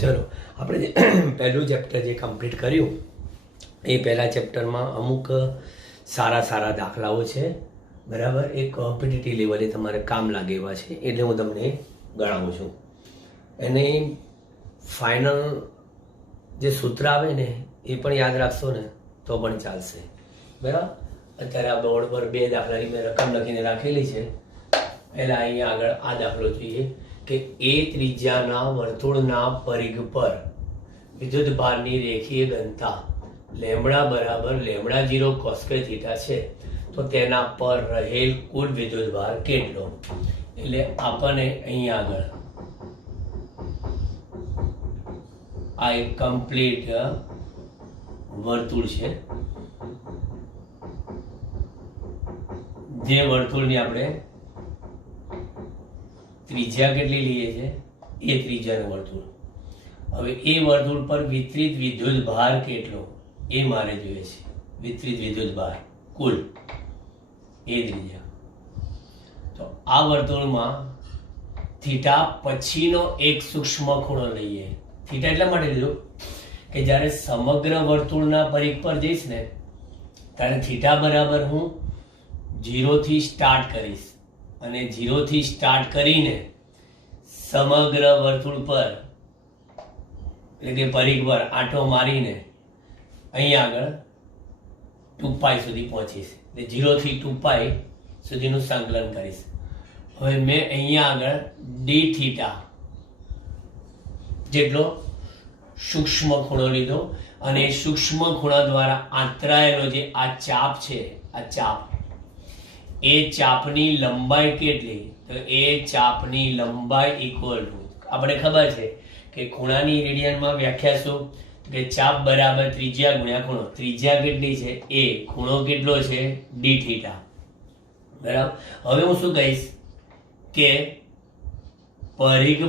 ચલો આપણે જે પહેલું ચેપ્ટર જે કમ્પ્લીટ કર્યું એ પહેલા ચેપ્ટરમાં અમુક સારા દાખલાઓ છે, બરાબર. એ કોમ્પિટિટિવ લેવલે તમારે કામ લાગે એવા છે, એટલે હું તમને ગણાવું છું. એને ફાઇનલ જે સૂત્ર આવે ને એ પણ યાદ રાખશો ને તો પણ ચાલશે, બરાબર. અત્યારે આ બોર્ડ પર 2 દાખલાની મેં રકમ લખીને રાખેલી છે. પહેલાં અહીંયા આગળ આ દાખલો જોઈએ કે એ ત્રિજ્યાના વર્તુળના પરિઘ પર વિદ્યુત ભારની રેખીય ઘનતા લેમડા બરાબર લેમડા 0 કોસ્ક્વેર થીટા છે, તો તેના પર રહેલ કુલ વિદ્યુત ભાર કેટલો? એટલે આપણને અહીંયા આગળ આ એક કમ્પ્લીટ વર્તુળ છે, જે વર્તુળની આપણે ત્રિજ્યા કેટલી લઈએ છે, એ ત્રિજ્યાનું વર્તુળ. હવે એ વર્તુળ પર વિતરિત વિદ્યુત ભાર કેટલો એ મારે જોઈએ છે. વિતરિત વિદ્યુત ભાર કુલ એ ત્રિજ્યા. તો આ વર્તુળમાં થીટા પછીનો એક સૂક્ષ્મ ખૂણો લઈએ. થીટા એટલા માટે લીધું કે જ્યારે સમગ્ર વર્તુળના પરિઘ પર જઈશ ને ત્યારે થીટા બરાબર હું 0 થી સ્ટાર્ટ કરીશ, અને 0 થી સ્ટાર્ટ કરીને સમગ્ર વર્તુળ પર એટલે કે પરિઘ પર આંટો મારીને અહીં આગળ 2π સુધી પહોંચીશ. એટલે 0 થી 2π સુધીનું સંકલન કરીશ. હવે મેં અહીંયા આગળ ડી થીટા જેટલો સૂક્ષ્મ ખૂણો લીધો, અને સૂક્ષ્મ ખૂણા દ્વારા આંતરાયેલો જે આ ચાપ છે, આ ચાપ, એ ચાપની લંબાઈ કેટલી? તો એ ચાપની લંબાઈ ઇક્વલ ટુ, આપણે ખબર છે કે ખૂણાની રેડિયનમાં વ્યાખ્યા શું કે ચાપ બરાબર ત્રિજ્યા ગુણ્યા ખૂણો. ત્રિજ્યા કેટલી છે? એ. ખૂણો કેટલો છે? ડી થીટા, બરાબર. હવે હું શું કહીશ કે પરિઘ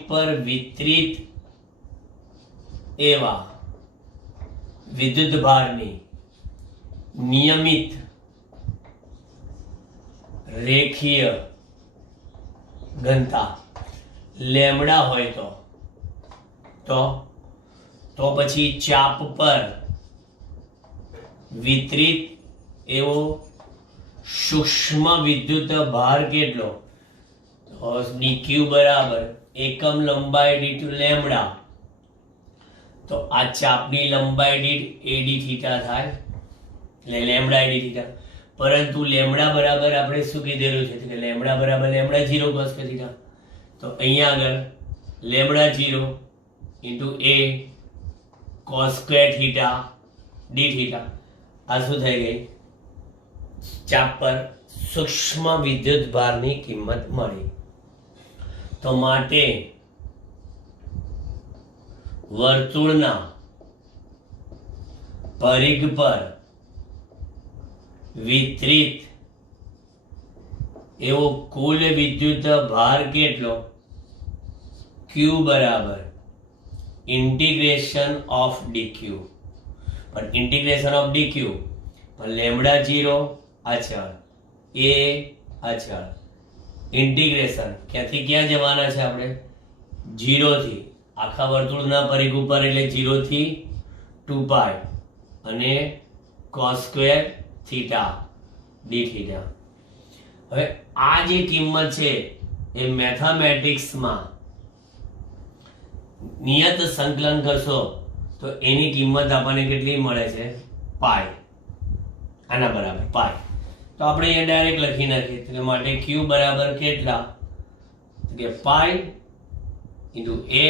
પર વિતરિત એવા વિદ્યુત ભારની નિયમિત રેખીય ઘનતા લેમડા હોય તો પછી ચાપ પર વિતરિત એવો સૂક્ષ્મ વિદ્યુત ભાર કેટલો? તો ડીક્યુ બરાબર એકમ લંબાઈ દીઠ લેમડા. તો આ ચાપની લંબાઈ દીઠ એડી થીટા થાય, એટલે લેમડા એડી થીટા. પરંતુ લેમડા બરાબર આપણે શું કીધેલું છે કે લેમડા બરાબર લેમડા 0 કોસ્ક્વેર થીટા. તો અહીંયા આગળ લેમડા 0 ઇન્ટુ એ કોસ્ક્વેર થીટા ડી થીટા. આ શું થઈ ગઈ? ચાપ પર સૂક્ષ્મ વિદ્યુત ભારની કિંમત મળી. તો માટે વર્તુળના પરિઘ પર વિતરિત એવો કુલ વિદ્યુત ભાર કેટલો? Q બરાબર ઇન્ટિગ્રેશન ઓફ dq. પણ ઇન્ટિગ્રેશન ઓફ dq પણ લેમડા 0 અચળ, એ અચળ. ઇન્ટિગ્રેશન ક્યાંથી ક્યાં જવાના છે આપણે? 0 થી આખા વર્તુળના પરિઘ ઉપર, એટલે 0 થી 2π અને cos square theta D theta. હવે આ જે કિંમત છે એ મેથેમેટિક્સમાં નિયત સંકલન કરશો તો એની કિંમત આપણને કેટલી મળે છે? પાઈ. આના બરાબર પાઈ. તો આપણે અહીંયા ડાયરેક્ટ લખી નાખીએ. એટલે માટે Q બરાબર કેટલા? કે પાઈ ઇન્ટુ એ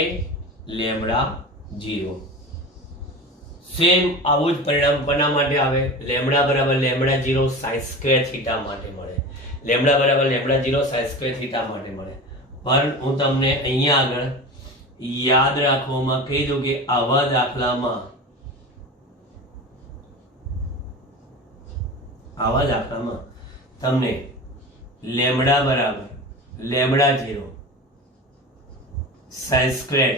લેમડા 0. સેમ આવું જ પરિણામ કોના માટે આવે? લેમડા બરાબર લેમડા 0 સાઇન સ્ક્વેર થીટા માટે મળે. લેમડા બરાબર લેમડા 0 સાઇન સ્ક્વેર થીટા માટે મળે. પણ હું તમને અહીંયા આગળ યાદ રાખવામાં કહી દઉં કે આવા દાખલામાં તમને લેમડા બરાબર લેમડા 0 સાઇન સ્ક્વેર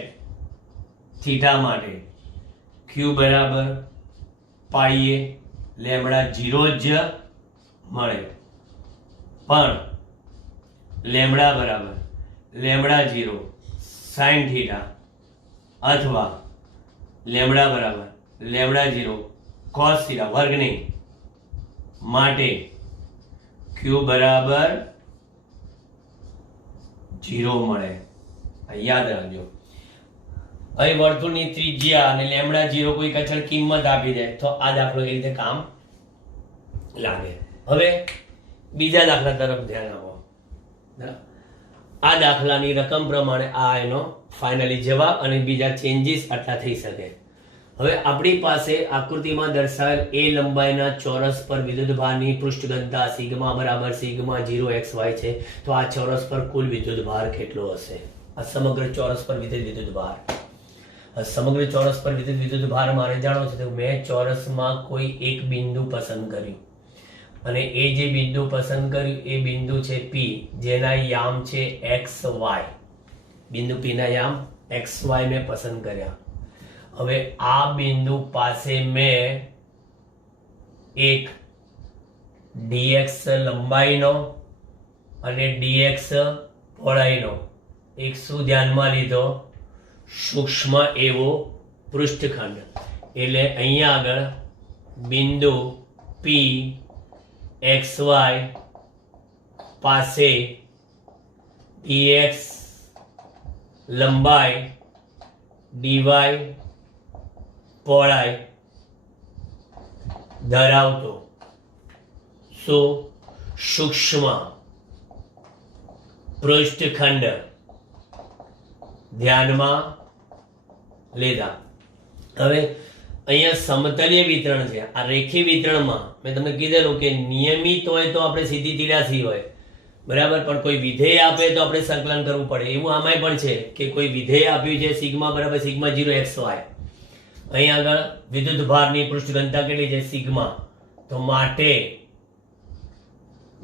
થીટા માટે Q બરાબર પાઈ એ લેમડા 0 જ મળે. પણ લેમડા બરાબર લેમડા 0 સાઇન થીટા અથવા લેમડા બરાબર લેમડા 0 કોસ થીટા વર્ગની માટે ક્યુ બરાબર 0 મળે. યાદ રાખજો. અહીં વર્તુળની ત્રિજ્યા અને લેમડા 0 કોઈ કચળ કિંમત આપી દે તો આ દાખલો એ રીતે કામ લાગે. હવે બીજા દાખલા તરફ ધ્યાન આપો. આ દાખલાની રકમ પ્રમાણે આ એનો ફાઇનલી જવાબ અને બીજા ચેન્જીસ આટલા થઈ શકે. હવે આપણી પાસે આકૃતિમાં દર્શાવેલ એ લંબાઈના ચોરસ પર વિદ્યુતભારની પૃષ્ઠ સિગ્મા બરાબર સિગ્મા 0 xy છે. તો આ ચોરસ પર કુલ વિદ્યુતભાર કેટલો હશે? આ સમગ્ર ચોરસ પર વિદ્યુતભાર. સમગ્ર ચોરસ પર વિદ્યુતભાર મારે જાણવો છે. તો મેં ચોરસમાં કોઈ એક બિંદુ પસંદ કર્યું અને એ જે બિંદુ પસંદ કર્યું એ બિંદુ છે P, જેના યામ છે XY. બિંદુ P ના યામ XY મેં પસંદ કર્યા. હવે આ બિંદુ પાસે મેં એક dx લંબાઈનો અને dx પહોળાઈનો એક શું ધ્યાનમાં લીધો? સૂક્ષ્મ એવો પૃષ્ઠખંડ. એટલે અહીંયા આગળ બિંદુ P XY પાસે dx લંબાઈ dy પહોળાઈ ધરાવતો સૂક્ષ્મ પૃષ્ઠખંડ ધ્યાનમાં લીધા. હવે અહીંયા સમતલીય વિતરણ છે. આ રેખીય વિતરણમાં મેં તમને કીધેલું કે નિયમિત હોય તો આપણે સીધી તીરાસી હોય બરાબર, પણ કોઈ વિધેય આપે તો આપણે સંકલન કરવું પડે. એવું આમાંય પણ છે કે કોઈ વિધેય આપ્યું છે સિગ્મા બરાબર સિગ્મા 0 xy. અહીં આગળ વિદ્યુતભારની પૃષ્ઠ ઘનતા કેટલી છે? સિગ્મા. તો માટે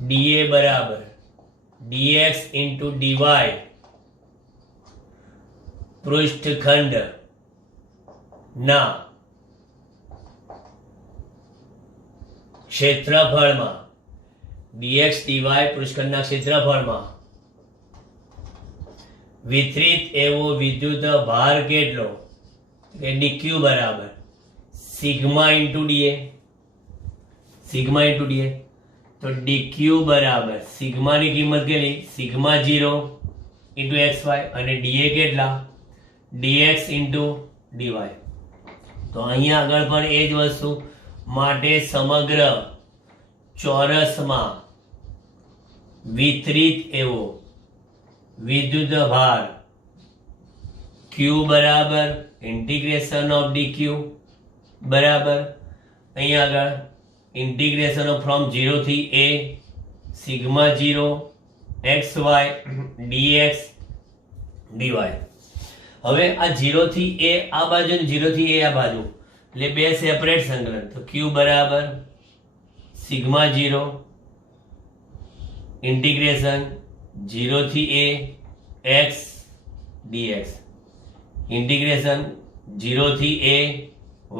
dA બરાબર dx into dy પૃષ્ઠખંડ ના ક્ષેત્રફળમાં dx dy પૃષ્ઠખંડના ક્ષેત્રફળમાં વિતરિત એવો વિદ્યુત ભાર કેટલો? કે dq બરાબર sigma into da. Sigma into da. તો dq બરાબર સિગ્માની કિંમત કેટલી? સિગ્મા 0 ઇન્ટુ xy અને da કેટલા? dx into dy. તો અહીંયા આગળ પણ એ જ વસ્તુ. માટે સમગ્ર ચોરસમાં વિતરિત એવો વિદ્યુત ભાર q બરાબર ઇન્ટિગ્રેશન ઓફ dq બરાબર અહીંયા આગળ ઇન્ટિગ્રેશન ઓફ ફ્રોમ 0 થી a sigma 0 xy dx dy. હવે આ 0 થી a આ બાજુ અને 0 થી a આ બાજુ એટલે બે સેપરેટ સંકલન. તો q બરાબર સિગ્મા 0 ઇન્ટિગ્રેશન 0 થી a x dx ઇન્ટિગ્રેશન 0 થી a y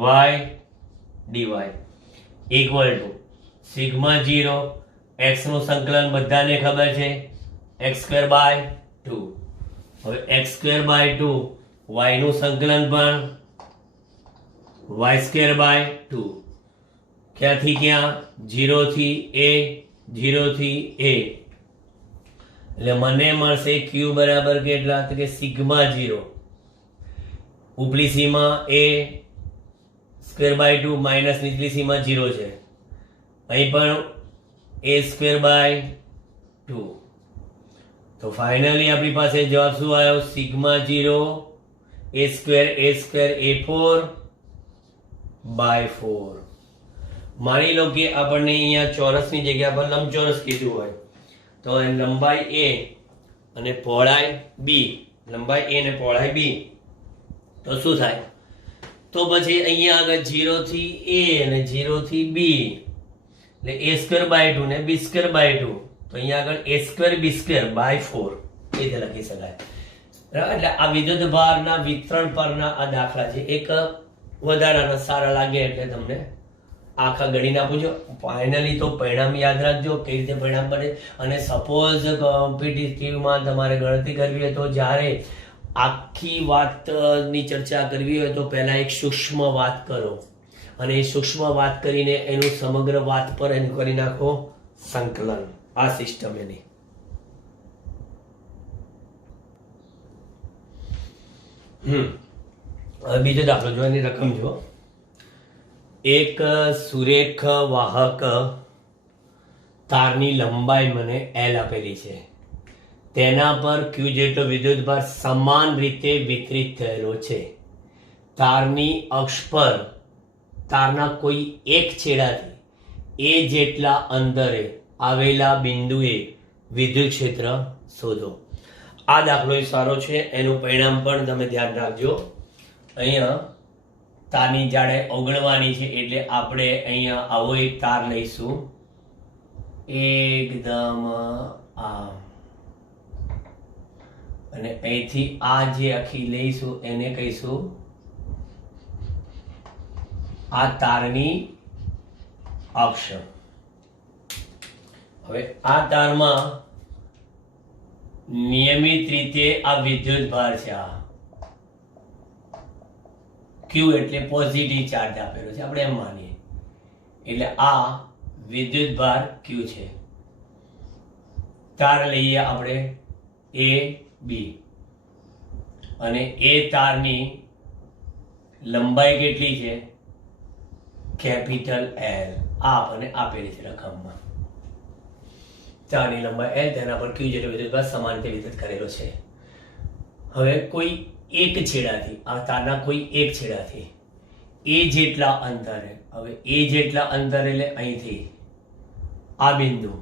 dy equal to sigma 0 x નું સંકલન બધાને ખબર છે x²/2. હવે x²/2 y નું સંકલન પણ y²/2. ક્યાંથી ક્યાં? 0 થી a 0 થી a. એટલે મને મળશે q બરાબર કેટલા? તો કે સિગ્મા 0 ઉપલી સીમા a²/2 માઇનસ નીચલી સીમા 0 છે. અહીં પણ a²/2. તો ફાઇનલી આપણી પાસે જવાબ શું આવ્યો? Sigma 0 a²a²a4/4. માની લો કે આપણને અહીંયા ચોરસની જગ્યા પર લંબચોરસ કીધું હોય તો લંબાઈ a અને પહોળાઈ b, લંબાઈ a અને પહોળાઈ b. તો શું થાય? તો પછી અહીંયા આગળ 0 થી a અને 0 થી b એટલે a²/2 ને b²/2. તો અહીંયા આગળ a²b²/4 એ રીતે લખી શકાય. બરાબર. એટલે આ વિદ્યુત ભારના વિતરણ પરના આ દાખલા છે. એક વધારાના સારા લાગે એટલે તમને આખા ગણીને પૂછો. ફાઇનલી તો પરિણામ યાદ રાખજો કઈ રીતે પરિણામ બને. અને સપોઝ કોમ્પિટિટિવમાં તમારે ગણતરી કરવી હોય તો જ્યારે આખી વાતની ચર્ચા કરવી હોય તો પહેલા એક સૂક્ષ્મ વાત કરો, અને એ સૂક્ષ્મ વાત કરીને એનું સમગ્ર વાત પર એનું કરી નાખો સંકલન. આ સિસ્ટમ એની. હવે બીજો દાખલો જો, એની રકમ જો. એક સુરેખ વાહક તારની લંબાઈ મને L આપેલી છે, તેના પર Q જેટલો વિદ્યુતભાર સમાન રીતે વિતરિત થયેલો છે. તારની અક્ષ પર તારના કોઈ એક છેડાથી A જેટલા અંતરે આવેલા બિંદુએ વિદ્યુત ક્ષેત્ર શોધો. આ દાખલો સારો છે, એનું પરિણામ પણ તમે ધ્યાન રાખજો. અહીંયા તારની જાડાઈ અવગણવાની છે, એટલે આપણે અહીંયા આવો એક તાર લઈશું, એકદમ આમ, અને અહીંથી આ જે આખી લઈશું એને કહીશું આ તારની અક્ષ. હવે આ તારમાં નિયમિત રીતે આ વિદ્યુત ભાર છે, આ Q એટલે પોઝિટિવ ચાર્જ આપેલો છે, આપણે એમ માનીએ. એટલે આ વિદ્યુત ભાર Q છે. તાર લઈએ આપણે A B, અને એ તારની લંબાઈ કેટલી છે? Capital L. આ આપણને આપેલી છે રકમમાં. તારની લંબાઈ L, તેના પર Q જેટલો વિદ્યુતભાર સમાન રીતે વિતરિત કરેલો છે. હવે કોઈ એક છેડાથી, આ તારના કોઈ એક છેડાથી A જેટલા અંતરે, હવે A જેટલા અંતરે એટલે અહીંથી આ બિંદુ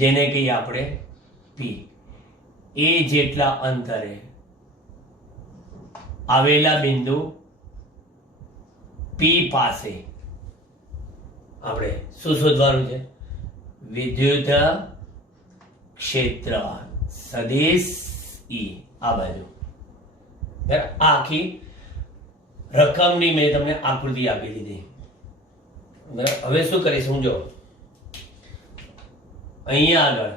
જેને કહીએ આપણે P, A જેટલા અંતરે આવેલા બિંદુ P પાસે આપણે શું શોધવાનું છે? વિદ્યુત ક્ષેત્ર સદિશ E. આ બાજુ આ આખી રકમની મેં તમને આકૃતિ આપી દીધી. હવે શું કરીશું જો, અહીંયા આગળ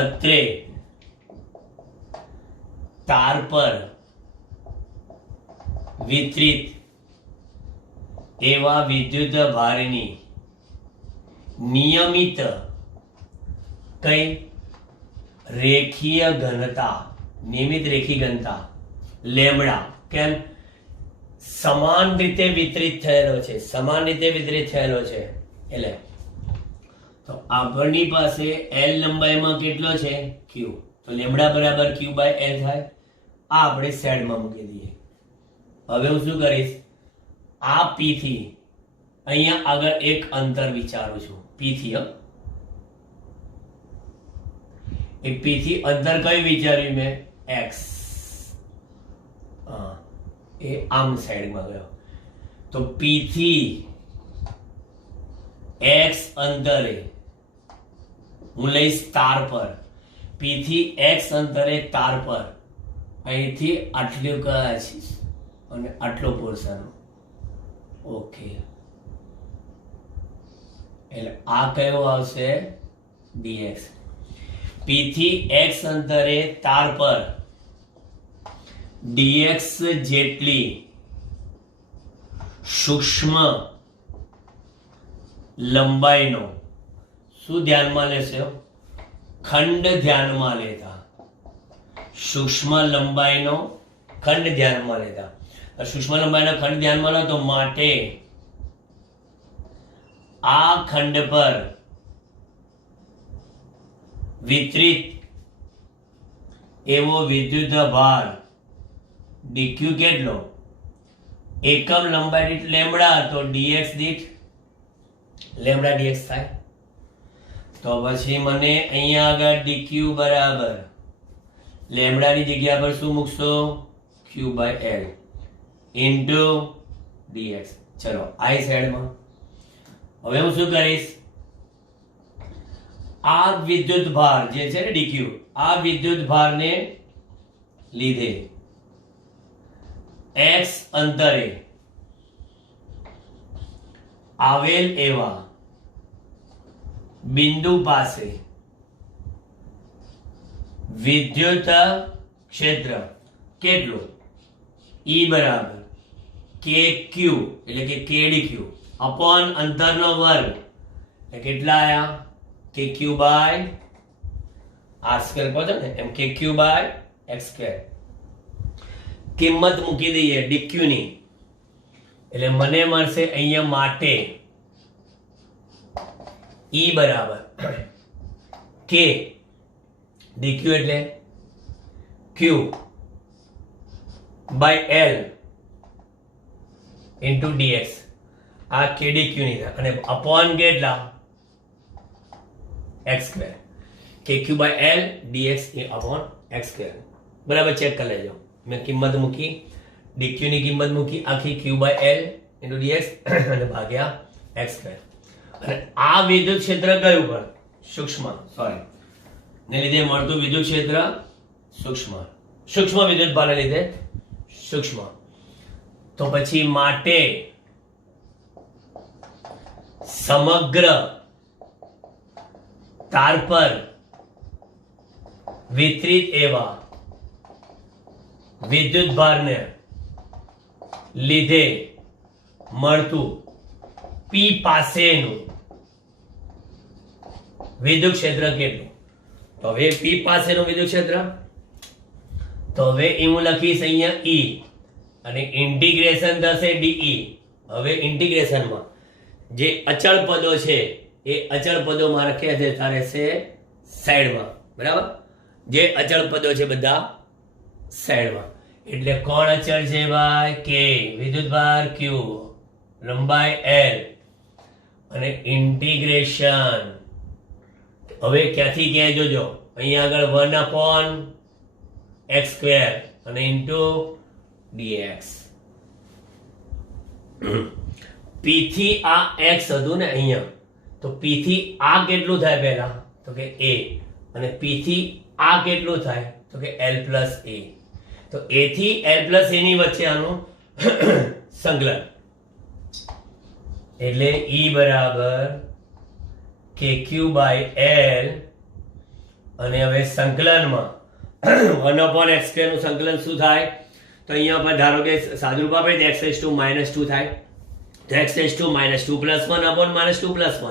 અત્રે તાર પર વિતરિત એવા વિદ્યુત ભારની નિયમિત કઈ રેખીય ઘનતા, નિયમિત રેખી ઘનતા લેમડા, કેમ? સમાન રીતે વિતરિત થયેલો છે, સમાન રીતે વિતરિત થયેલો છે. એટલે તો આપણી પાસે L લંબાઈમાં કેટલો છે? Q. તો લેમડા બરાબર Q બાય L થાય. આ આપણે સાઈડમાં મૂકી દઈએ. હવે હું શું કરીશ? આ P થી અહીંયા આગળ એક અંતર વિચારું છું, P થી. એક P થી અંતર કયું વિચાર્યું મેં? X. એ આમ સાઈડમાં ગયો. તો P થી X અંતરે હું લઈશ તાર પર. P થી X અંતરે તાર પર અહીંથી આટલું કહીશ અને આટલો પોર્શન. ઓકે, એટલે આ કયો આવશે? dx. P થી X અંતરે તાર પર dx જેટલી સૂક્ષ્મ લંબાઈનો શું ધ્યાનમાં લેશો? ખંડ ધ્યાનમાં લેતા. સૂક્ષ્મ લંબાઈનો ખંડ ધ્યાનમાં લેતા. સૂક્ષ્મ લંબાઈનો ખંડ ધ્યાનમાં લો તો માટે આ ખંડ પર વિતરિત એવો વિદ્યુત ભાર dq કેટલો? એકમ લંબાઈ દીઠ લેમડા, તો dx દીઠ લેમડા dx થાય. તો પછી મને અહીંયા આગળ dq બરાબર લેમડાની જગ્યા પર શું મૂકશો? q by l into dx. ચલો આ સાઈડમાં. હવે હું શું કરીશ? આ વિદ્યુત ભાર જે છે ને dq, આ વિદ્યુત ભારને લીધે x અંતરે આવેલ એવા બિંદુ પાસે વિદ્યુત ક્ષેત્ર કેટલું? E બરાબર KQ એટલે કે KDQ અપોન અંતરનો વર્ગ એટલે કેટલા આયા? KQ બાય R સ્ક્વેર કહો છો ને એમ KQ બાય X સ્ક્વેર. કિંમત મૂકી દઈએ DQ ની એટલે મને મળશે અહીંયા માટે E બરાબર K DQ એટલે Q by L into dx. આ KDQ ની થાય અને અપોન કેટલા? x square. KQ by L dx A upon x square. બરાબર ચેક કરી લેજો. મેં કિંમત મૂકી, DQ ની કિંમત મૂકી આખી Q by L into dx અને ભાગ્યા x સ્ક્વેર. અને આ વિદ્યુત ક્ષેત્ર કયું પણ? સૂક્ષ્મ. સોરી ને લીધે મળતું વિદ્યુત ક્ષેત્ર સૂક્ષ્મ. સૂક્ષ્મ વિદ્યુત ભારને લીધે સૂક્ષ્મ. તો પછી માટે સમગ્ર તાર પર વિતરિત એવા વિદ્યુત ભારને લીધે મળતું P પાસેનું વિદ્યુત ક્ષેત્ર કેટલું? તો હવે P પાસેનું વિદ્યુત ક્ષેત્ર તો હવે હું લખીશ અહીંયા E અને ઇન્ટિગ્રેશન થશે DE. હવે ઇન્ટિગ્રેશનમાં જે અચળ પદો છે એ અચળ પદોમાં રાખ્યા છે તારે છે સાઈડમાં. બરાબર? જે અચળ પદો છે બધા સાઈડમાં. એટલે કોણ અચળ છે ભાઈ? K, વિદ્યુતભાર Q, લંબાઈ L અને ઇન્ટિગ્રેશન. હવે ક્યાંથી ક્યાં જોજો અહીંયા આગળ 1/x સ્ક્વેર અને ઇન્ટુ dx. P થી આ x હતું ને અહીંયા, તો P થી આ કેટલું થાય પહેલા? તો કે a. અને P થી આ કેટલું થાય? તો કે L plus a. તો a થી L plus a ની વચ્ચે આનું સંકલન એટલે E બરાબર KQ by L અને હવે સંકલનમાં 1/x સ્ક્વેર નું સંકલન શું થાય? તો અહીંયા પર ધારો કે સાદુરૂપ આપે તો x raised to -2 થાય. તો x raised to -2 plus 1 upon -2 plus 1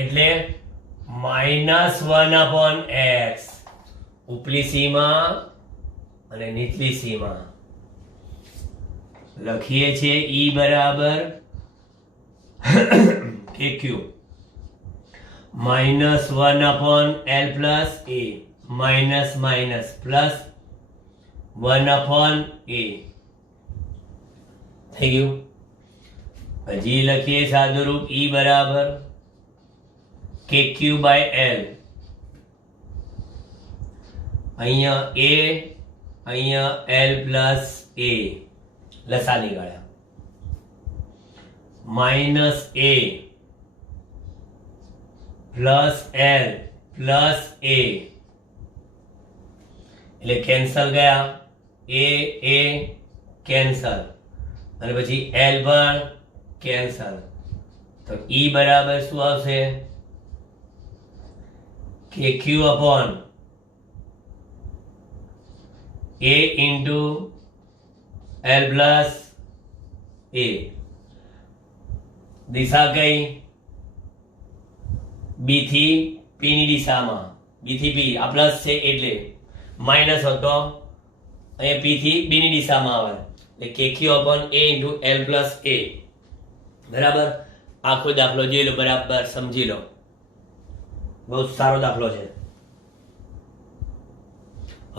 એટલે -1/x ઉપલી સીમા અને નીચલી સીમા લખીએ છીએ E બરાબર KQ -1/L plus a minus minus plus 1/a થઈ ગયું. હજી લખીએ સાદુરૂપ E બરાબર KQ by L. અહીંયા a અહીંયા L plus a લસા નીકળ્યા minus a plus L plus a એટલે કેન્સલ ગયા a કેન્સલ અને પછી L પણ કેન્સલ. તો E બરાબર શું આવશે? KQ upon a into L plus a. દિશા કઈ? B થી P ની દિશામાં. B થી P આ પ્લસ છે એટલે માઇનસ હતો અહીંયા P થી B ની દિશામાં આવે એટલે KQ upon a into L plus a. બરાબર? આખો દાખલો જોઈ લો, બરાબર સમજી લો. બહુ સારો દાખલો છે.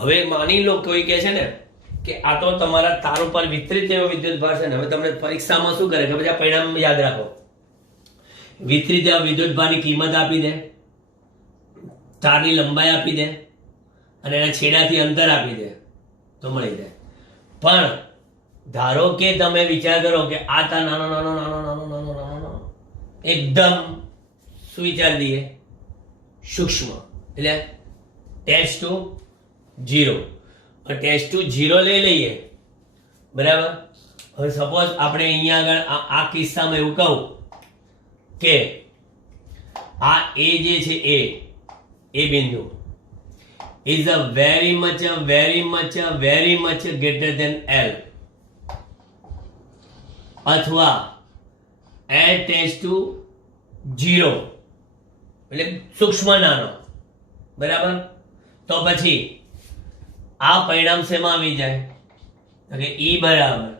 હવે માની લો કોઈ કહે છે ને કે આ તો તમારા તાર ઉપર વિતરિત એવો વિદ્યુતભાર છે ને. હવે તમને પરીક્ષામાં શું કરે કે બધા પરિણામ યાદ રાખો. વિતરિત એવા વિદ્યુતભારની કિંમત આપી દે, તારની લંબાઈ આપી દે અને એના છેડાથી અંતર આપી દે તો મળી જાય. પણ ધારો કે તમે વિચાર કરો કે આ તાર નાનો નાનો નાનો નાનો નાનો નાનો એકદમ શું વિચાર દઈએ? સૂક્ષ્મ એટલે ટેન્ડ્સ ટુ 0. ટેન્ડ્સ ટુ 0 લઈ લઈએ. બરાબર? હવે સપોઝ આપણે અહીંયા આગળ આ કિસ્સામાં એવું કહું કે આ A જે છે એ બિંદુ is a very much greater than L, અથવા L tends to 0 એટલે સૂક્ષ્મ નાનો, બરાબર. તો પછી આ પરિણામ શેમાં આવી જાય? તો કે E બરાબર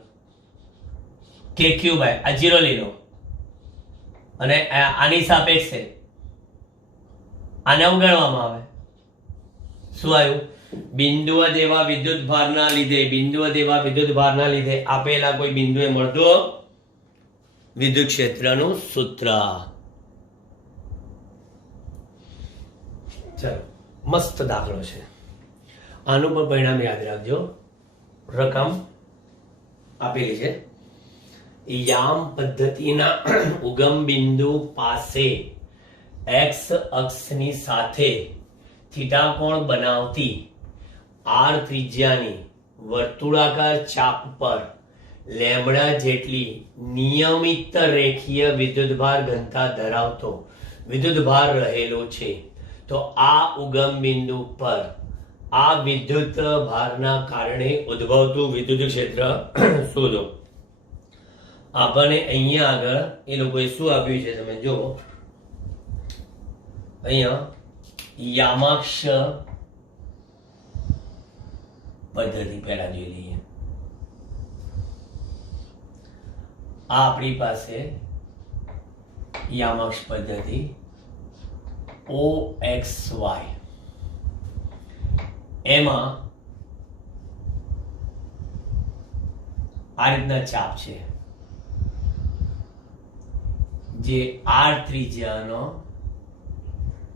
KQ બાય આ 0 લઈ લો અને આની સાપેક્ષે આને ઉગાડવામાં આવે. શું આવ્યું? બિંદુઓ જેવા વિદ્યુત ભારના લીધે આપેલા કોઈ બિંદુએ મળતો વિદ્યુત ક્ષેત્રનું સૂત્ર. ચલો, મસ્ત દાખલો છે. આનું પણ પરિણામ યાદ રાખજો. રકમ આપેલી છે. યામ પદ્ધતિના ઉગમ બિંદુ પાસે એક્સ અક્ષની સાથે થીટા કોણ બનાવતી આર ત્રિજ્યાની વર્તુળાકાર ચાપ પર લેમ્બડા જેટલી નિયમિત રેખીય વિદ્યુતભાર ઘનતા ધરાવતો વિદ્યુતભાર રહેલો છે. તો આ ઉગમ બિંદુ પર આ વિદ્યુત ભારના કારણે ઉદ્ભવતું વિદ્યુત ક્ષેત્ર શોધો. આપણને અહીંયા આગળ એ લોકોએ શું આપ્યું છે તમે જો. અહીંયા યામાક્ષ પદ્ધતિ પહેલા જોઈ લઈએ. આ આપણી પાસે યામાક્ષ પદ્ધતિ OXY, એમાં આ રીતના ચાપ છે જે આર ત્રિજ્યાનો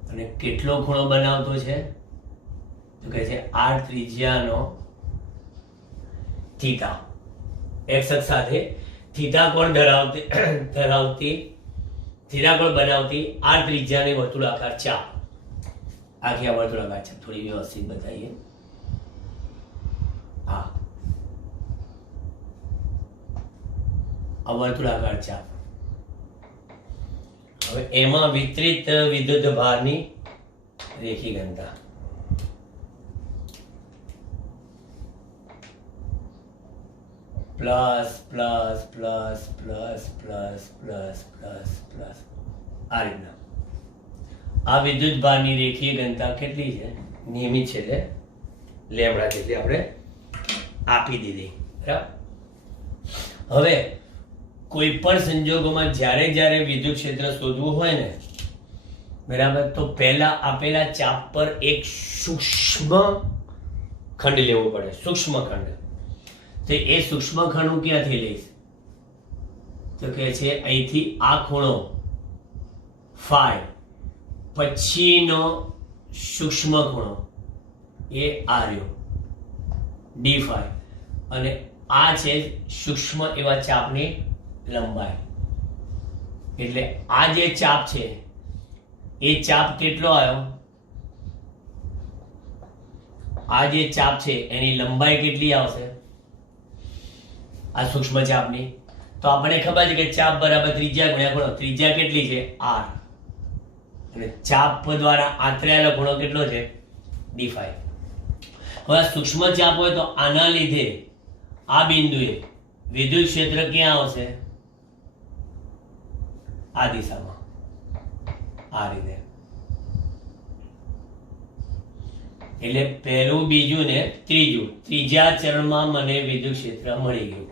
અને કેટલો ખૂણો બનાવતો છે? તો કહે છે આર ત્રિજ્યાનો થીટા, એક્સ અક્ષ સાથે થીટા કોણ બનાવતી આર ત્રિજ્યાની વર્તુળાકાર ચાપ. આખી આ વર્તુળાકાર ચાપ થોડી વ્યવસ્થિત બતાવીએ. આ વર્તુળાકાર ચાપ. હવે એમાં વિતરિત વિદ્યુત ભારની રેખી ઘનતા plus plus plus plus plus plus plus plus આ રીતના. આ વિદ્યુત ભારની રેખીય ઘનતા કેટલી છે? નિયમિત છે એટલે લેમ્બડા જેટલી આપણે આપી દીધી, બરાબર. હવે કોઈ પણ સંજોગોમાં જ્યારે વિદ્યુત ક્ષેત્ર શોધવું હોય ને, બરાબર, તો પહેલા આપેલા ચાપ પર એક સૂક્ષ્મ ખંડ લેવો પડે. સૂક્ષ્મ ખંડ. તો એ સૂક્ષ્મ ખંડ હું ક્યાંથી લઈશ? તો કહે છે અહીંથી આ ખૂણો ફાઈ, પછીનો સૂક્ષ્મ ખૂણો એ આ રહ્યો ડી ફાઈ, અને આ છે સૂક્ષ્મ એવા ચાપની લંબાઈ. એટલે આ જે ચાપ છે એ ચાપ કેટલો આવ્યો? આ જે ચાપ છે એની લંબાઈ કેટલી આવશે આ સૂક્ષ્મ ચાપની? તો આપણને ખબર છે કે ચાપ બરાબર ત્રિજ્યા ગુણ્યા ખૂણો. ત્રિજ્યા કેટલી છે? r, અને ચાપ દ્વારા આંતરેલો ખૂણો કેટલો છે? d5. હવે સૂક્ષ્મ ચાપ હોય તો આના લીધે આ બિંદુએ વિદ્યુત ક્ષેત્ર ક્યાં આવશે? આ દિશામાં, આ રીતે. એટલે પહેલું, બીજું ને ત્રીજું, ત્રીજા ચરણમાં મને વિદ્યુત ક્ષેત્ર મળી ગયું.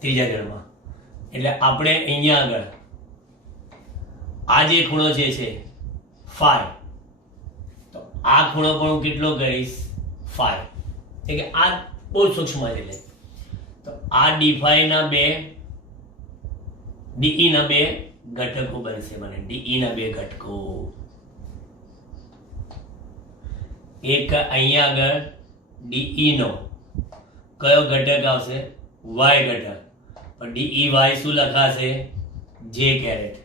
ત્રીજા ચરણમાં એટલે આપણે અહીંયા આગળ આ જે ખૂણો છે ફાઈ, તો આ ખૂણો પણ હું કેટલો કરીશ? ફાઈ. એટલે કે આ બહુ સૂક્ષ્મ છે. એટલે તો આ ડી5 ના બે ડીઈ ના બે ઘટકો બનશે. મને ડીઈ ના બે ઘટકો, એક અહીંયા આગળ ડીઈ નો કયો ઘટક આવશે? વાય ઘટક. પણ ડીઈ વાય શું લખાશે? જે કેરેટ.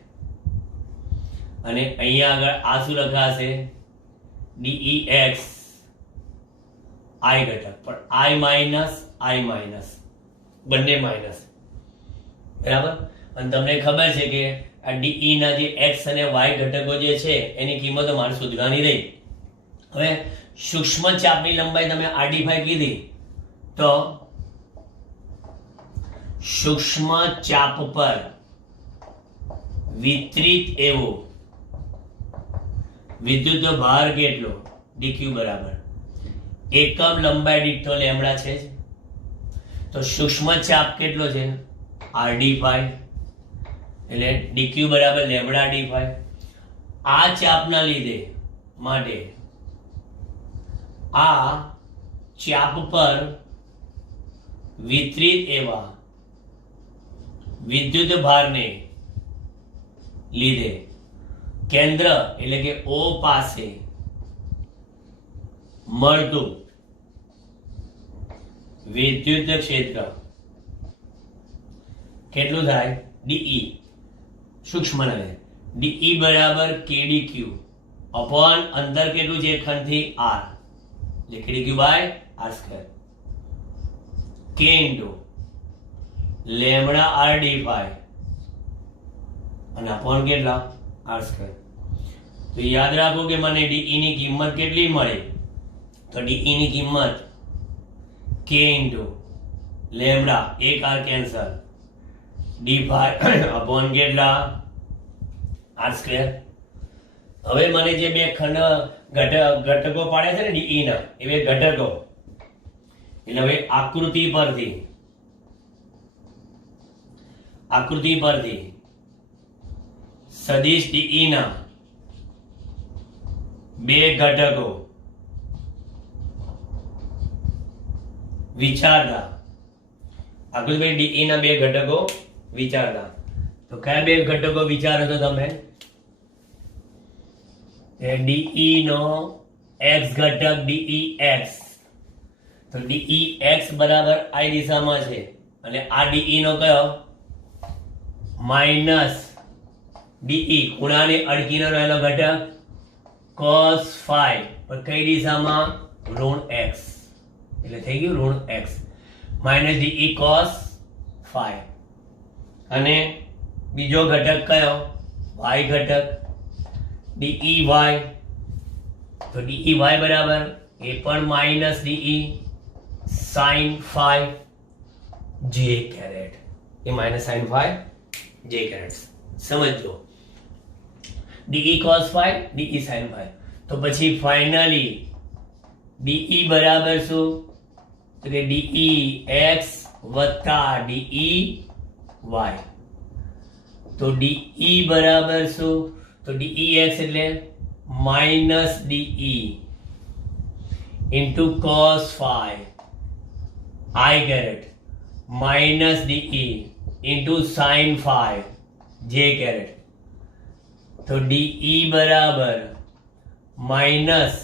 અને અહીંયા આગળ આ શું લખાશે? ડીઈ એક્સ આઈ ઘટક. પણ આઈ માઇનસ બંને માઇનસ, બરાબર. અને તમને ખબર છે કે આ ડીઈ ના જે એક્સ અને વાય ઘટકો જે છે એની કિંમતો મારે શોધવાની રહી. હવે સૂક્ષ્મ ચાપની લંબાઈ તમે r_5 કીધી તો સૂક્ષ્મ ચાપ પર વિતરિત એવો વિદ્યુત ભાર કેટલો dq બરાબર એકમ લંબાઈ દીઠ લેમડા છે તો સૂક્ષ્મ ચાપ કેટલો છે r_5 એટલે dq બરાબર લેમડા d5 આ ચાપના લીધે માટે આ ચાપ પર વિતરિત એવા વિદ્યુત ભારને લીધે કેન્દ્ર એટલે કે O પાસે મળતું વિદ્યુત ક્ષેત્ર કેટલું થાય dE સૂક્ષ્મ ને dE બરાબર kdq અપોન અંતર કેટલું છે ખંડથી r એટલે kdq by r² k into lambda r_5 અને અપોન કેટલા r². તો યાદ રાખો કે મને dE ની કિંમત કેટલી મળે તો dE ની કિંમત k ઇન્ટુ લેમડા એક r કેન્સલ d5 અપોન કેટલા r². હવે મને જે બે ખંડ ઘટકો પાડે છે ને dE ના એ બે ઘટકો એટલે હવે આકૃતિ પરથી સદિશ dE ના બે ઘટકો વિચારતા આકૃતિમાં dE ના બે ઘટકો વિચારતા તો કયા બે ઘટકો વિચારો તો તમે dE નો x ઘટક dEx તો dEx બરાબર i દિશામાં છે અને આ dE નો કયો માઈનસ dE ખૂણાને અડકીનો રહેલો ઘટક cos phi પર કઈ દિશામાં ઋણ x એટલે થઈ ગયું ઋણ x minus dE cos phi અને બીજો ઘટક કયો y ઘટક dEy તો dEy બરાબર એ પણ minus dE sin phi j caret એ minus sin phi j caret સમજો dE cos phi dE sin phi તો પછી ફાઇનલી dE બરાબર શું તો કે dEx વત્તા dEy તો dE બરાબર શું તો dEx એટલે minus dE into cos phi i caret minus dE into sin phi j caret તો dE બરાબર માઈનસ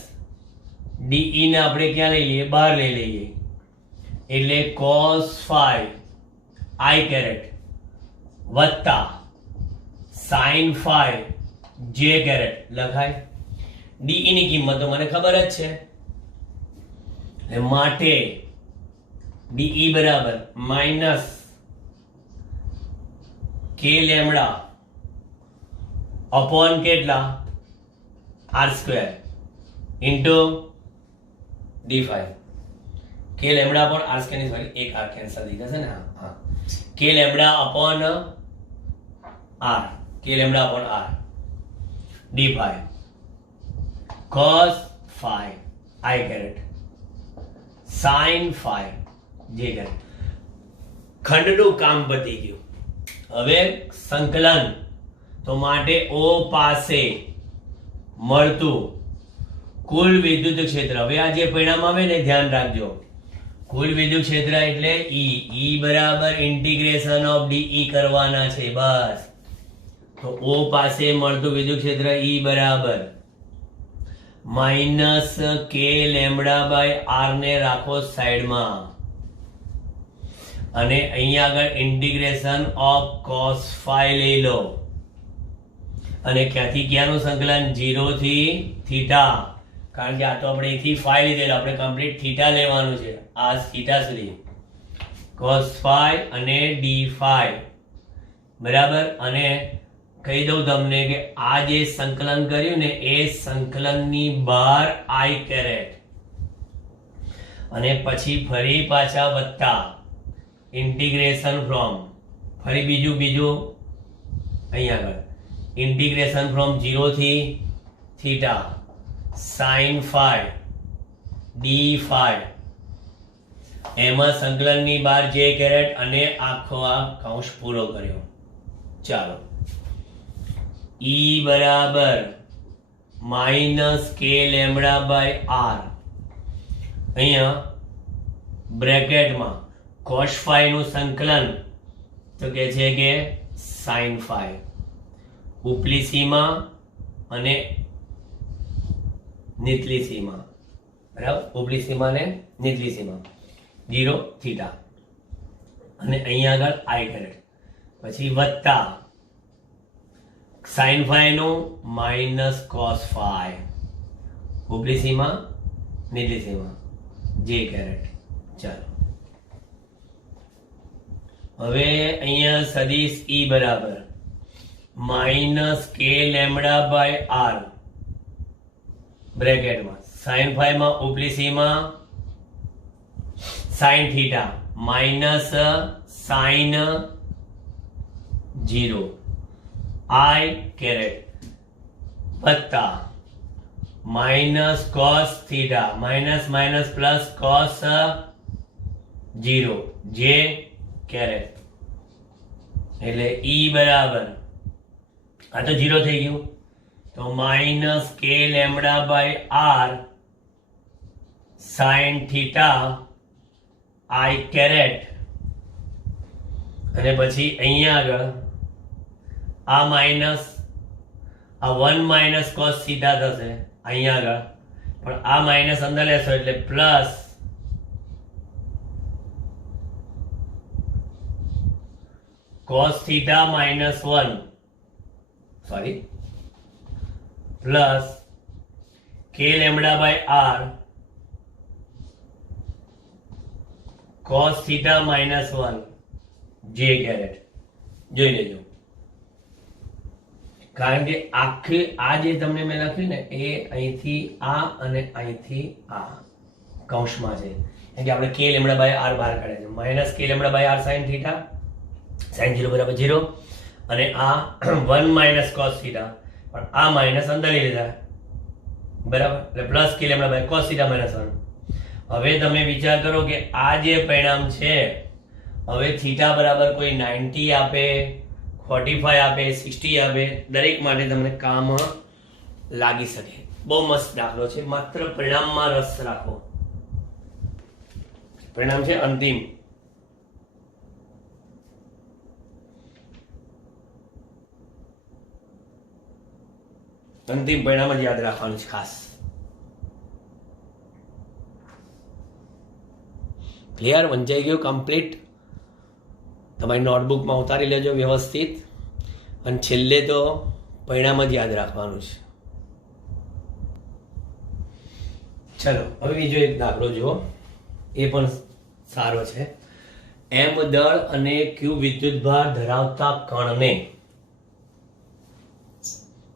dE ને આપણે ક્યાં લઈ લઈએ બહાર લઈ લઈએ એટલે cos phi i કેરેટ વત્તા sin phi j કેરેટ લખાય dE ની કિંમત તો મને ખબર જ છે માટે dE બરાબર માઈનસ k લેમડા અપોન કેટલા r² into d5 k lambda upon r² ની સોરી એક r કેન્સલ થઈ જશે ને હા k lambda upon r k lambda upon r d5 cos phi i caret sin phi j caret ખંડનું કામ પતી ગયું હવે સંકલન તો માટે O પાસે મળતું કુલ વિદ્યુત ક્ષેત્ર હવે આ જે પરિણામ આવે ને ધ્યાન રાખજો કુલ વિદ્યુત ક્ષેત્ર એટલે E બરાબર ઇન્ટિગ્રેશન ઓફ dE કરવાના છે બસ તો O પાસે મળતું વિદ્યુત ક્ષેત્ર E બરાબર minus k lambda by r ને રાખો સાઈડમાં અને અહીંયા આગળ ઇન્ટિગ્રેશન ઓફ cos phi લઈ લો અને ક્યાંથી ક્યાંનું સંકલન 0 થી થીટા કારણ કે આ તો આપણે અહીંથી phi લીધેલો આપણે કમ્પ્લીટ થીટા લેવાનું છે આ થીટા સુધી cos phi અને d phi બરાબર અને કહી દઉં તમને કે આ જે સંકલન કર્યું ને એ સંકલનની બહાર આઈ કેરેટ અને પછી ફરી પાછા વત્તા ઇન્ટિગ્રેશન ફ્રોમ ફરી બીજું અહીંયા આગળ ઇન્ટિગ્રેશન ફ્રોમ 0 થી theta sin phi d phi એમાં સંકલનની બહાર જે કેરેટ અને આખો આ કૌંસ પૂરો કર્યો. ચાલો E બરાબર minus k lambda by R, અહીંયા બ્રેકેટમાં cos phi નું સંકલન તો કે છે કે sin phi, ઉપલી સીમા અને નીચલી સીમા, બરાબર, ઉપલી સીમા અને નીચલી સીમા 0 થીટા અને અહીંયા આગળ આઈ કેરેટ, પછી વત્તા sin phi નું માઇનસ cos phi, ઉપલી સીમા નીચલી સીમા જે કેરેટ. ચાલો હવે અહીંયા સદિશ E બરાબર minus k lambda by r બ્રેકેટમાં sin phi માં ઉપલી સીમા sin theta minus sin 0 I caret વત્તા minus cos theta minus minus plus cos 0 જે કેરેટ, એટલે E બરાબર આ તો 0 થઈ ગયું તો minus k lambda by r sin theta I caret અને પછી અહીંયા આગળ આ માઇનસ આ 1 માઇનસ cos થીટા થશે અહીંયા આગળ, પણ આ માઇનસ અંદર લેશો એટલે plus cos theta minus 1 sorry plus k lambda by r cos theta minus 1 જે કેરેટ. જોઈ લેજો, કારણ કે આખી આ જે તમને મેં લખ્યું ને એ અહીંથી આ અને અહીંથી આ કૌંસમાં છે, કારણ કે આપણે કે લેમ્બડા બાય આર બહાર કાઢે છે. Minus k lambda by r sin theta sin 0 બરાબર 0 અને આ 1 માઇનસ cos થીટા, પણ આ માઇનસ અંદર લઈ લીધા, બરાબર, એટલે plus k lambda by cos theta minus 1. હવે તમે વિચાર કરો કે આ જે પરિણામ છે, હવે થીટા બરાબર કોઈ 90 આપે, 45 આપે, 60 આપે, દરેક માટે તમને કામ લાગી શકે. બહુ મસ્ત દાખલો છે, માત્ર પરિણામમાં રસ રાખો. પરિણામ છે અંતિમ. અંતિમ પરિણામ જ યાદ રાખવાનું છે ખાસ. ક્લિયર? વંચાઈ ગયું કમ્પ્લીટ? તમારી નોટબુકમાં ઉતારી લેજો વ્યવસ્થિત, અને છેલ્લે તો પરિણામ જ યાદ રાખવાનું છે. ચલો હવે બીજો એક દાખલો જુઓ, એ પણ સારો છે. એમ દળ અને ક્યુ વિદ્યુતભાર ધરાવતા કણને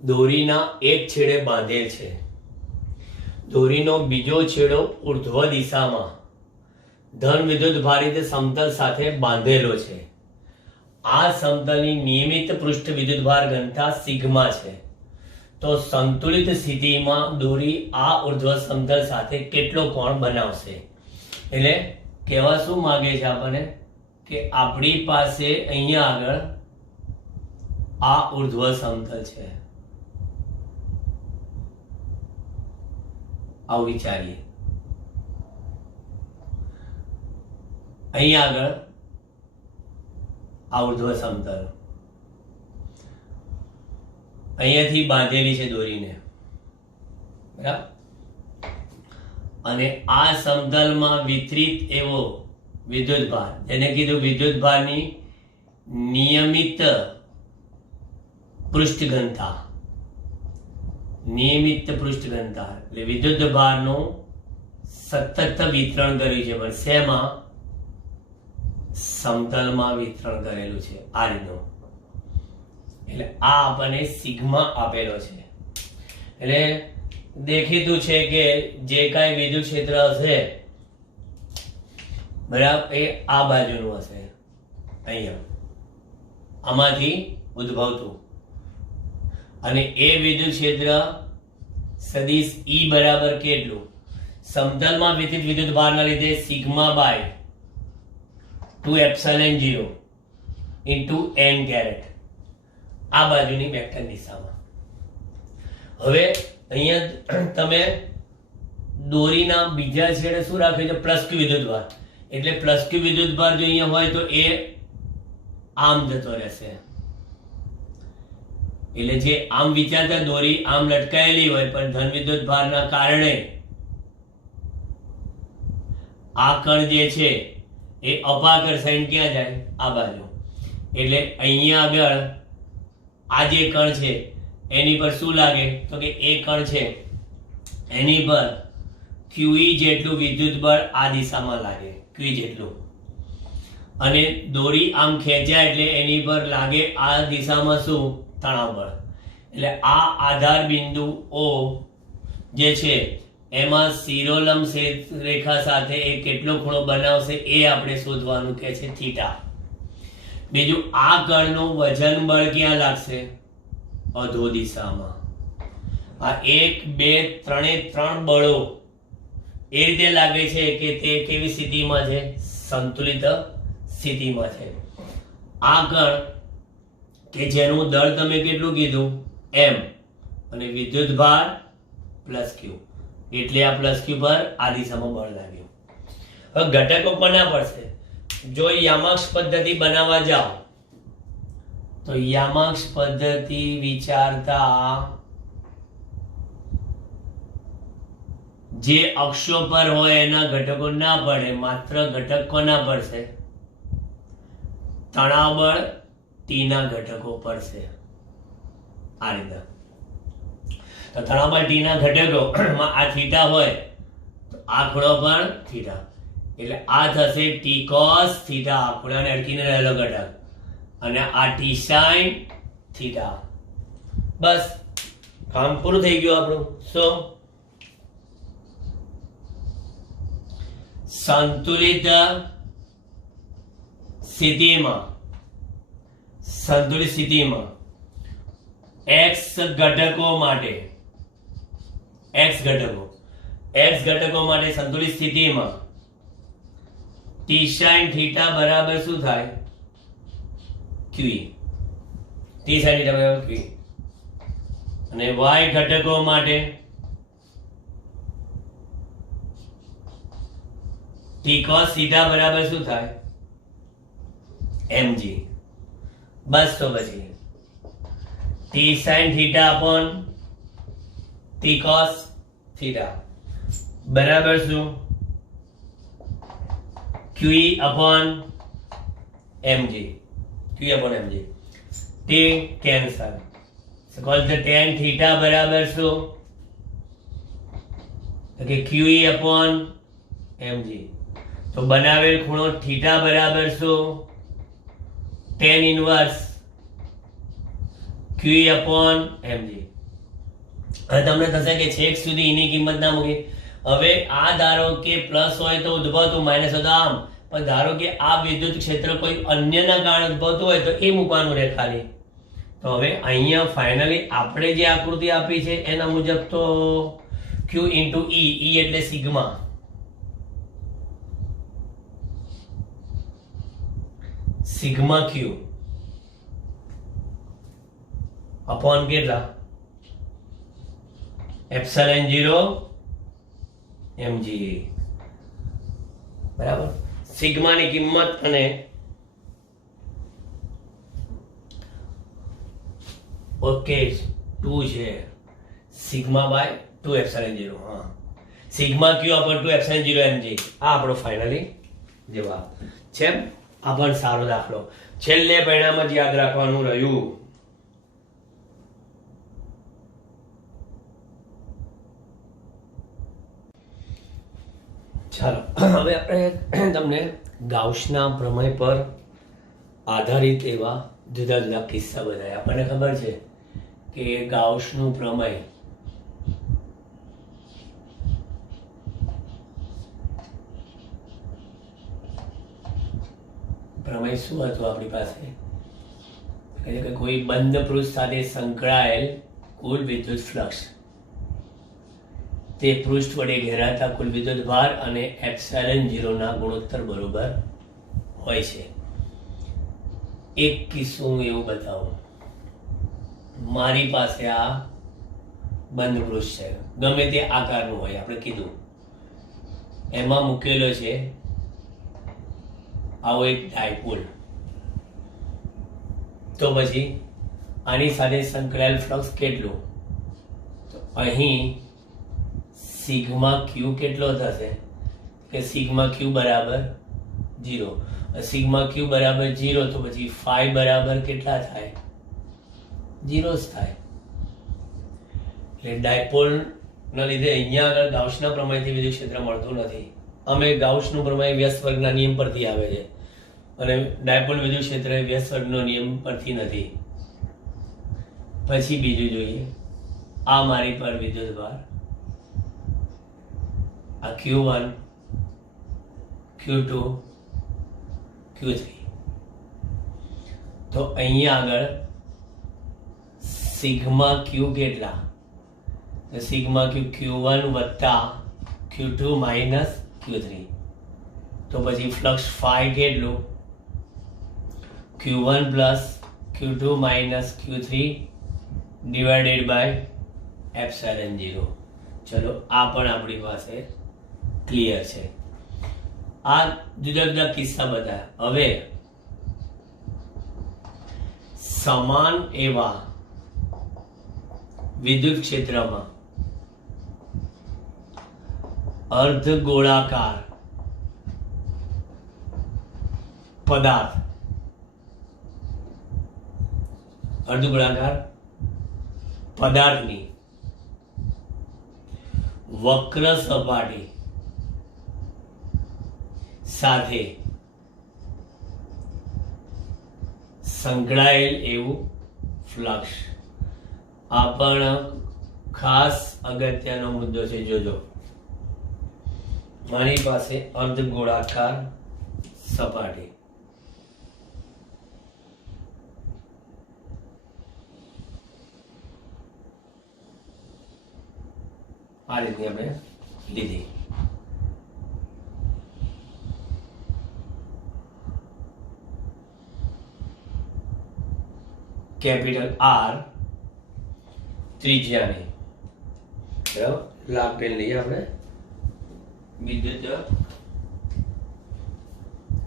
દોરીના એક છેડે બાંધેલ છે. દોરીનો બીજો છેડો ઉર્ધ્વ દિશામાં ધન વિદ્યુતભારિત સમતલ સાથે બાંધેલો છે. આ સમતલની નિયમિત પૃષ્ઠ વિદ્યુતભાર ઘનતા સિગ્મા છે. તો સંતુલિત સ્થિતિમાં દોરી આ ઉર્ધ્વ સમતલ સાથે કેટલો કોણ બનાવશે? એટલે કહેવા શું માંગે છે આપણને કે આપણી પાસે અહીંયા આગળ આ ઉર્ધ્વ સમતલ છે, આવું વિચારીએ. અહીંયા આગળ આ ઉર્ધ્વ સમતલ અહીંયાથી બાંધેલી છે દોરીને, બરાબર, અને આ સમતલમાં વિતરિત એવો વિદ્યુતભાર, જેને કીધું વિદ્યુતભારની નિયમિત પૃષ્ઠ ઘનતા, નિયમિત પૃષ્ઠ ઘનતા એટલે વિદ્યુતભારનું સતત વિતરણ કર્યું છે, પણ શેમાં? સમતલમાં વિતરણ કરેલું છે. આ રીતનું એટલે આ આપણને સિગ્મા આપેલો છે. એટલે દેખીતું છે કે જે કાંઈ વિદ્યુત ક્ષેત્ર હશે બરાબર એ આ બાજુનું હશે, અહીંયા આમાંથી ઉદ્ભવતું, અને એ વિદ્યુત ક્ષેત્ર સદિશ E બરાબર કેટલું, સમતલમાં વિતરિત વિદ્યુત ભારના લીધે sigma by 2 epsilon 0 into n caret આ બાજુની વેક્ટર દિશામાં. હવે અહીંયા તમે દોરીના બીજા છેડે શું રાખ્યું છે, પ્લસ ક્યુ વિદ્યુત ભાર. એટલે પ્લસ ક્યુ વિદ્યુત ભાર જો અહીંયા હોય તો એ આમ જતો રહેશે. એટલે જે આમ વિચારતા દોરી આમ લટકાયેલી હોય પણ ધન વિદ્યુત ભારના કારણે આ કણ જે છે એ અપાકર સાઈન ક્યાં જાય, આ બાજુ. એટલે અહીંયા આગળ આ જે કણ છે એની પર શું લાગે તો કે એ કણ છે એની પર QE જેટલું વિદ્યુત બળ આ દિશામાં લાગે, QE જેટલું. અને દોરી આમ ખેંચાય એટલે એની પર લાગે આ દિશામાં શું, તણાવ બળ. એટલે આ આધાર બિંદુ O જે છે એમાં શિરોલંબ રેખા સાથે એ કેટલો ખૂણો બનાવશે એ આપણે શોધવાનું કે છે થીટા. બીજું આ કણનું વજન બળ ક્યાં લાગશે, અધો દિશામાં. આ 1 2 3 બળો એ રીતે લાગે છે કે તે કેવી સ્થિતિમાં છે, સંતુલિત સ્થિતિમાં છે. આ કણ કે જેનું દળ તમે કેટલું કીધું m અને વિદ્યુત ભાર પ્લસ q, એટલે આ પ્લસ q પર આ દિશામાં બળ લાગ્યું. હવે ઘટકો કોના પડશે, જો યામાક્ષ પદ્ધતિ બનાવવા જાઓ તો યામાક્ષ પદ્ધતિ વિચારતા જે અક્ષો પર હોય એના ઘટકો ના પડે, માત્ર ઘટક કોના પડશે, તણાવ બળ T ના ઘટકો પડશે. આ રીતે તો તણાવ બળ T ના ઘટકો માં આ થીટા હોય તો આ ખૂણો પણ થીટા, એટલે આ થશે T cos થીટા, ખૂણાને અડકીને રહેલો ઘટક, અને આ T sin થીટા. બસ કામ પૂરું થઈ ગયું આપણું. સો સંતુલિત સ્થિતિમાં x ઘટકો માટે સંતુલિત સ્થિતિમાં T sin થીટા બરાબર શું થાય, QE. T sin થીટા બરાબર QE. અને y ઘટકો માટે T cos થીટા બરાબર શું થાય, mg. બસ તો પછી T sin theta upon T cos theta બરાબર શું, QE upon mg. T cancel. Suppose the tan theta બરાબર શું, કે QE upon mg. તો બનાવેલ ખૂણો થીટા બરાબર શું, tan inverse QE upon mg. હવે તમને થશે કે છેક સુધી એની કિંમત ના મૂકી. હવે આ ધારો કે પ્લસ હોય તો ઉદ્ભવતું, માઇનસ હોય તો આમ, પણ ધારો કે આ વિદ્યુત ક્ષેત્ર કોઈ અન્યના કારણે ઉદ્ભવતું હોય તો એ મૂકવાનું રહે ખાલી. તો હવે અહીંયા ફાઇનલી આપણે જે આકૃતિ આપી છે એના મુજબ તો Q into E, E એટલે સિગ્મા, સિગ્મા Q અપોન કેટલા, એપ્સિલોન 0 mg. બરાબર. સિગ્માની કિંમત અને ઓકે 2 છે, સિગ્મા બાય 2 એપ્સિલોન 0. હા, sigma Q upon 2 epsilon 0 mg. આ આપણો ફાઇનલી જવાબ છે. આ પણ સારો દાખલો. છેલ્લે પરિણામ જ યાદ રાખવાનું રહ્યું. ચાલો હવે આપણે તમને ગાઉસના પ્રમેય પર આધારિત એવા જુદા જુદા કિસ્સા બતાવ્યા. આપણને ખબર છે કે ગાઉસનું પ્રમેય શું હતું આપણી પાસે કે કોઈ બંધ પૃષ્ઠ સાથે સંકળાયેલ કુલ વિદ્યુત ફ્લક્સ તે પૃષ્ઠ વડે ઘેરાતા કુલ વિદ્યુત ભાર અને એપ્સિલોન 0 ના ગુણોત્તર બરોબર હોય છે. એક કિસ્સો હું એવું બતાવું. મારી પાસે આ બંધ પૃષ્ઠ છે, ગમે તે આકારનું હોય, આપણે કીધું એમાં મૂકેલો છે આવો એક ડાયપોલ. તો પછી આની સાથે સંકળાયેલ ફ્લક્સ કેટલું? તો અહીં સિગ્મા ક્યુ કેટલો થશે કે સિગ્મા ક્યુ બરાબર 0. સિગ્મા ક્યુ બરાબર 0 તો પછી ફાઈ બરાબર કેટલા થાય? 0 જ થાય. એટલે ડાયપોલના લીધે અહીંયા આગળ ગાઉસના પ્રમેયથી વિદ્યુત ક્ષેત્ર મળતું નથી. અમે ગાઉસનું પ્રમેય વ્યસ્ત વર્ગના નિયમ પરથી આવે છે અને ડાયપોલ વિદ્યુત ક્ષેત્ર વ્યસ્ત વર્ગનો નિયમ પરથી નથી. પછી બીજું જોઈએ, આ મારી પર વિદ્યુત ભાર, આ Q1, Q2, Q3. તો અહીંયા આગળ સિગ્મા ક્યુ કેટલા? તો સિગ્મા ક્યુ Q1 વત્તા Q2 માઇનસ Q3. તો પછી ફ્લક્સ ફાઈ કેટલું? Q1 plus Q2 minus Q3 divided by epsilon 0. ચલો આ પણ આપણી પાસે ક્લિયર છે. આ જુદા જુદા કિસ્સા બતાવ્યા. હવે સમાન એવા વિદ્યુત ક્ષેત્રમાં અર્ધગોળાકાર પદાર્થ, અર્ધગોળાકાર પદાર્થની વક્ર સપાટી સાથે સંકળાયેલ એવું ફ્લક્સ. આ પણ ખાસ અગત્યનો મુદ્દો છે. જોજો, મારી પાસે અર્ધગોળાકાર સપાટી, આ રીતની આપણે લીધી. કેપિટલ આર ત્રિજ્યાની, બરાબર. લાલ પેન લઈએ આપણે. વિદ્યુત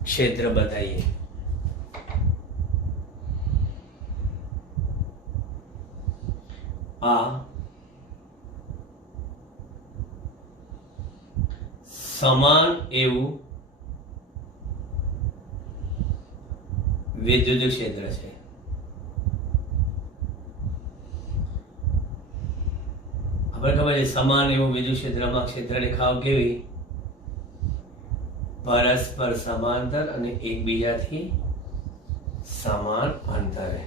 ક્ષેત્ર બતાવીએ. આ સમાન એવું વિદ્યુત ક્ષેત્ર છે. આપણે ખબર છે સમાન એવું વિદ્યુત ક્ષેત્રમાં ક્ષેત્ર રેખાઓ કેવી? પરસ્પર સમાંતર અને એકબીજાથી સમાન અંતરે.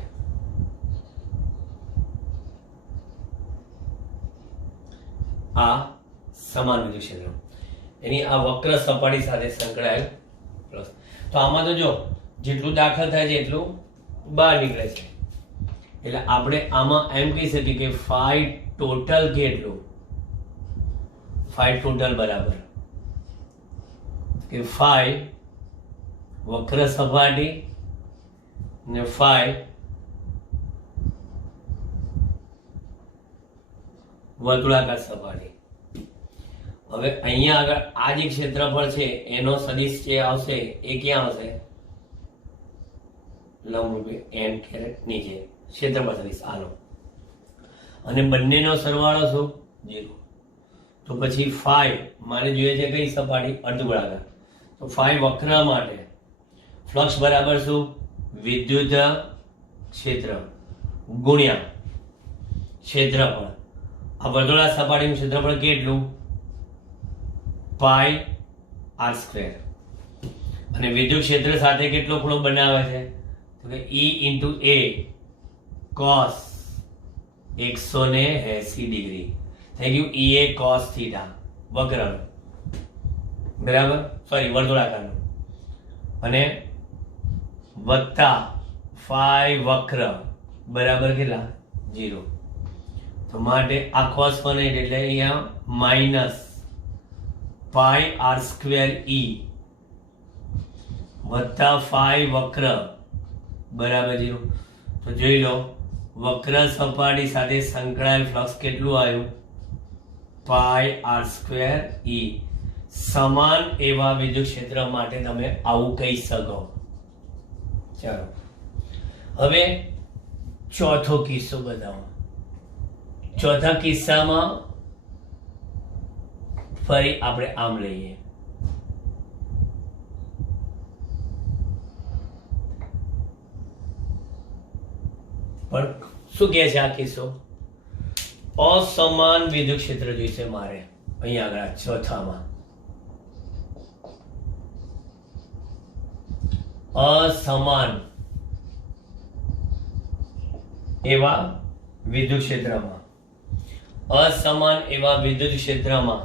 આ સમાન વિદ્યુત ક્ષેત્ર એની આ વક્ર સપાટી સાથે સંકળાયેલ પ્લસ. તો આમાં તો જો જેટલું દાખલ થાય છે એટલું બહાર નીકળે છે. એટલે આપણે આમાં એમ કહી શકીએ કે ફાઈ ટોટલ કેટલું? ફાઈ ટોટલ બરાબર કે ફાઈ વક્ર સપાટી ને ફાઈ વર્તુળાકાર સપાટી. હવે અહીંયા આગળ આ જે ક્ષેત્રફળ છે એનો સદિશ જે આવશે એ ક્યાં આવશે? લંબરૂપે n કેરેટ નીચે ક્ષેત્રફળ સદિશ આનો, અને બંનેનો સરવાળો શું? 0. તો પછી ફાઈ મારે જોઈએ છે કઈ સપાટી? અર્ધગોળાકાર. તો ફાઈ વક્ર માટે ફ્લક્સ બરાબર શું? વિદ્યુત ક્ષેત્ર ગુણ્યા ક્ષેત્રફળ. આ વર્તુળાકાર સપાટીનું ક્ષેત્રફળ કેટલું? પાઈ r². અને વિદ્યુત ક્ષેત્ર સાથે કેટલો ખૂણો બનાવે છે? તો કે E into A cos 180 degree થઈ ગયું. EA cos થીટા વક્રનું, બરાબર, સોરી વર્તુળાકારનું, અને વત્તા phi વક્ર બરાબર કેટલા 0. તો માટે આ cos બને એટલે અહીંયા માઇનસ પાઈ આર સ્ક્વેર ઈ વત્તા phi વક્ર બરાબર 0. તો જોઈ લો વક્ર સપાટી સાથે સંકળાયેલ ફ્લક્સ કેટલું આવ્યું પાઈ આર સ્ક્વેર ઈ. સમાન એવા વિદ્યુત ક્ષેત્ર માટે તમે આવું કહી શકો. ચાલો હવે ચોથો કિસ્સો બતાવો. ચોથા કિસ્સામાં ફરી આપણે આમ લઈએ. પણ શું કહે છે આ કિસ્સો? અસમાન વિદ્યુત ક્ષેત્ર જોઈશે મારે અહીંયા આગળ ચોથામાં. અસમાન એવા વિદ્યુત ક્ષેત્રમાં, અસમાન એવા વિદ્યુત ક્ષેત્રમાં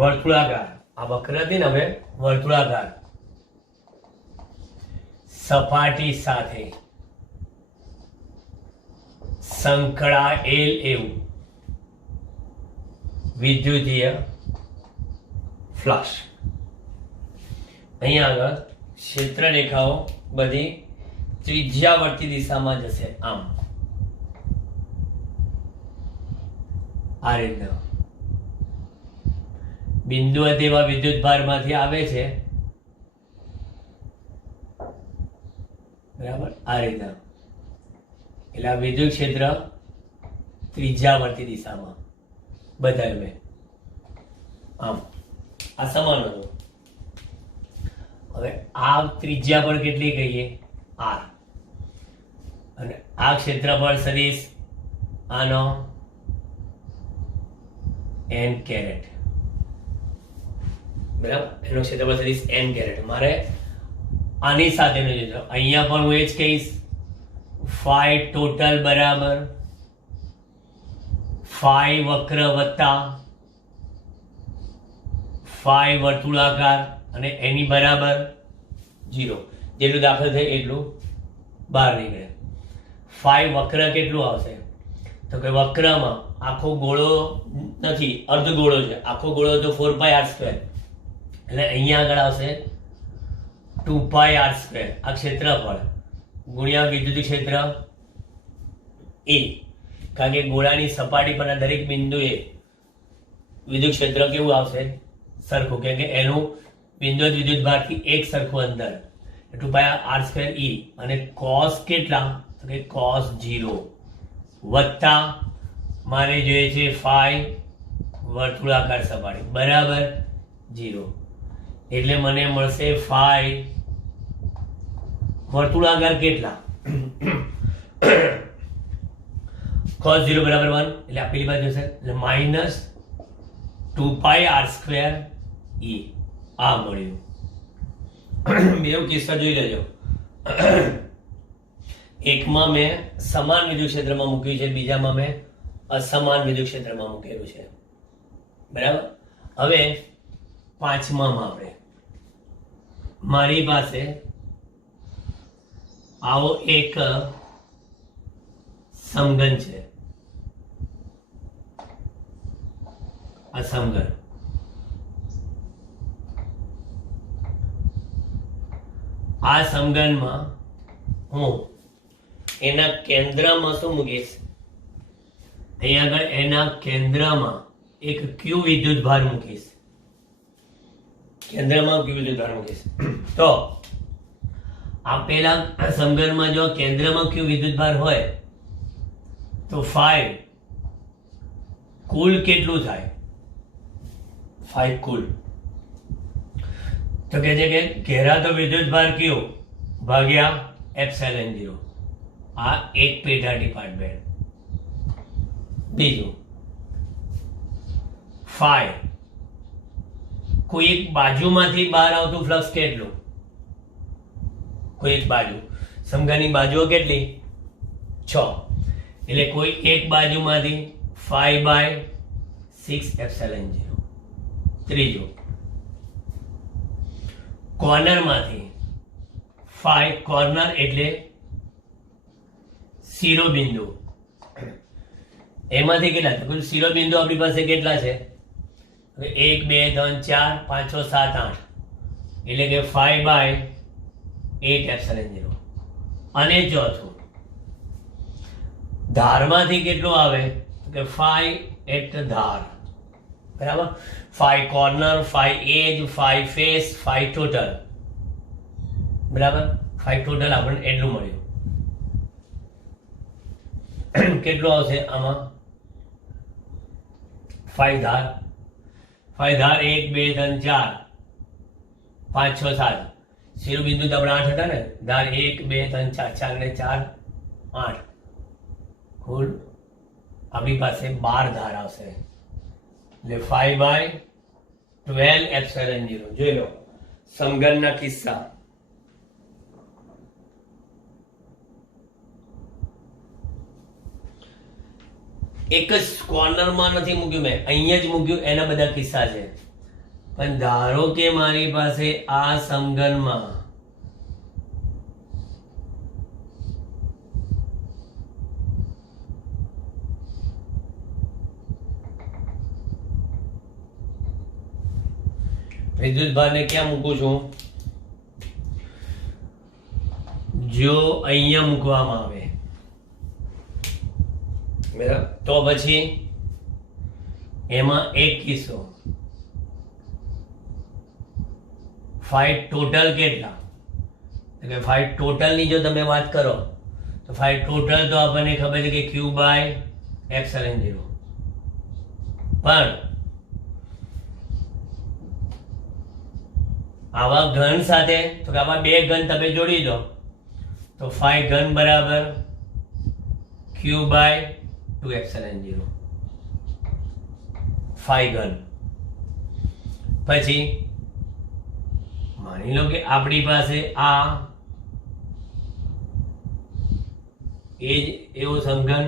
વર્તુળાકાર, આ વક્ર હતી ને, હવે વર્તુળાકાર સપાટી સાથે સંકળાયેલ એવું વિદ્યુતીય ફ્લક્સ. અહીંયા આગળ ક્ષેત્ર રેખાઓ બધી ત્રિજ્યાવર્તી દિશામાં જશે. આમ આ રીતના બિંદુ તેવા વિદ્યુત ભારમાંથી આવે છે, બરાબર, આ રીતના. એટલે આ વિદ્યુત ક્ષેત્ર ત્રિજ્યાવર્તી દિશામાં બતાવ્યું મેં. આમ આ સમાન હતું. હવે આ ત્રિજ્યા પર કેટલી કહીએ r, અને આ ક્ષેત્રફળ સદિશ આનો n કેરેટ, બરાબર, એનો ક્ષેત્રફળ સદિશ n કેરેટ. મારે આની સાથેનું જોજો. અહીંયા પણ હું એ જ કહીશ phi ટોટલ બરાબર phi વક્ર વત્તા phi વર્તુળાકાર અને એની બરાબર 0. જેટલું દાખલ થાય એટલું બહાર નીકળે. phi વક્ર કેટલું આવશે? તો કે વક્રમાં આખો ગોળો નથી, અર્ધ ગોળો છે. આખો ગોળો તો 4 pi r સ્ક્વેર, એટલે અહીંયા આગળ આવશે 2 pi r સ્ક્વેર. આ ક્ષેત્રફળ ગુણ્યા વિદ્યુત ક્ષેત્ર એ, કારણ કે ગોળાની સપાટી પરના દરેક બિંદુએ વિદ્યુત ક્ષેત્ર કેવું આવશે? સરખું, કેમ કે એનું બિંદુ વિદ્યુત ભારથી એક સરખું અંતર, 2 pi r સ્ક્વેર ઈ. અને cos કેટલા? તો કે cos 0 વત્તા મારે જોઈએ છે phi વર્તુળાકાર સપાટી બરાબર 0. એટલે મને મળશે phi વર્તુળાકાર કેટલા? cos 0 બરાબર 1, એટલે આ પેલી બાજુ છે, એટલે માઇનસ 2 pi r સ્ક્વેર ઈ. આ મળ્યું. બે કિસ્સા જોઈ લેજો. એકમાં મેં સમાન વિદ્યુત ક્ષેત્રમાં મૂક્યું છે, બીજામાં મેં અસમાન વિદ્યુત ક્ષેત્રમાં મૂકેલું છે, બરાબર. હવે પાંચમામાં આપણે, મારી પાસે આવો એક સમઘન છે. આ સમઘન, આ સમઘનમાં હું એના કેન્દ્રમાં શું મૂકીશ? અહીંયા આગળ એના કેન્દ્રમાં એક ક્યુ વિદ્યુત ભાર મૂકીશ. કેન્દ્રમાં ક્યુ વિદ્યુત ભાર મૂકીશ. તો આપેલા સમઘનમાં જો કેન્દ્રમાં ક્યુ વિદ્યુત ભાર હોય તો phi કુલ કેટલું થાય? phi કુલ તો કહે છે કે ઘેરાતો વિદ્યુત ભાર કયો ભાગ્યા એપ્સિલોન 0. આ એક પેટા ડિપાર્ટમેન્ટ. બીજું phi કોઈ એક બાજુમાંથી બહાર આવતું ફ્લક્સ કેટલું? કોઈ એક બાજુ, સમઘનની બાજુઓ કેટલી? 6. એટલે કોઈ એક બાજુમાંથી 5/6 ત્રીજું, કોર્નરમાંથી 5, કોર્નર એટલે શિરોબિંદુ, એમાંથી કેટલા? તો કુલ શિરોબિંદુ આપણી પાસે કેટલા છે? 1 2 3 4 5 6 7 8, એટલે કે 5/8 અને ચોથું, ધારમાંથી કેટલું આવે? કે 5 એટ ધાર, બરાબર. 5 કોર્નર, 5 એજ, 5 ફેસ, 5 ટોટલ, બરાબર. 5 ટોટલ આપણને એટલું મળ્યું. કેટલું આવશે આમાં? 5 ધાર, 5 ધાર 1 2 3 4 5 6 7, શિરોબિંદુ તો આપણે 8 હતા ને, ધાર 1 2 3 4 4 ને 4 8, કુલ આપણી પાસે 12 ધાર આવશે. એટલે 5/12 જોઈ લો સમઘનના કિસ્સા. એક જ કોર્નરમાં નથી મૂક્યું મેં, અહીંયા જ મૂક્યું, એના બધા કિસ્સા છે. પણ ધારો કે મારી પાસે આ સમઘનમાં વિદ્યુતભારને ક્યાં મૂકું છું? જો અહીંયા મૂકવામાં આવે બરાબર, તો પછી એમાં એક કિસ્સો 5 ટોટલ કેટલા? એટલે 5 ટોટલ ની જો તમે વાત કરો તો 5 ટોટલ તો આપણને ખબર છે કે Q/ε0, પણ આવા ઘન સાથે તો કે આવા બે ઘન તમે જોડી દો તો 5 ઘન બરાબર Q/2ε0, 5 ઘન. પછી માની લો કે આપણી પાસે આ એ જ એવો સમઘન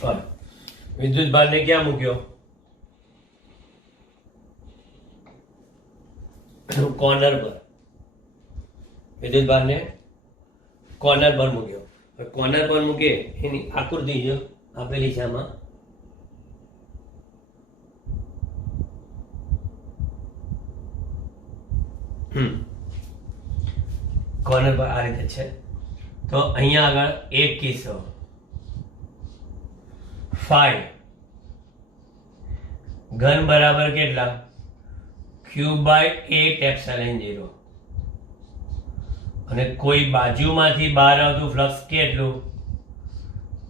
પર વિદ્યુત ભારને ક્યાં મૂક્યો? કોર્નર પર. વિદ્યુત ભારને કોર્નર પર મૂક્યો. કોર્નર પર મૂકે એની આકૃતિ જો આપેલી છે આમાં. કોર્નર પર આ રીતે છે. તો અહીંયા આગળ એક કિસ્સો 5 ઘન બરાબર કેટલા? Q/8ε0, અને કોઈ બાજુમાંથી બહાર આવતું ફ્લક્સ કેટલું?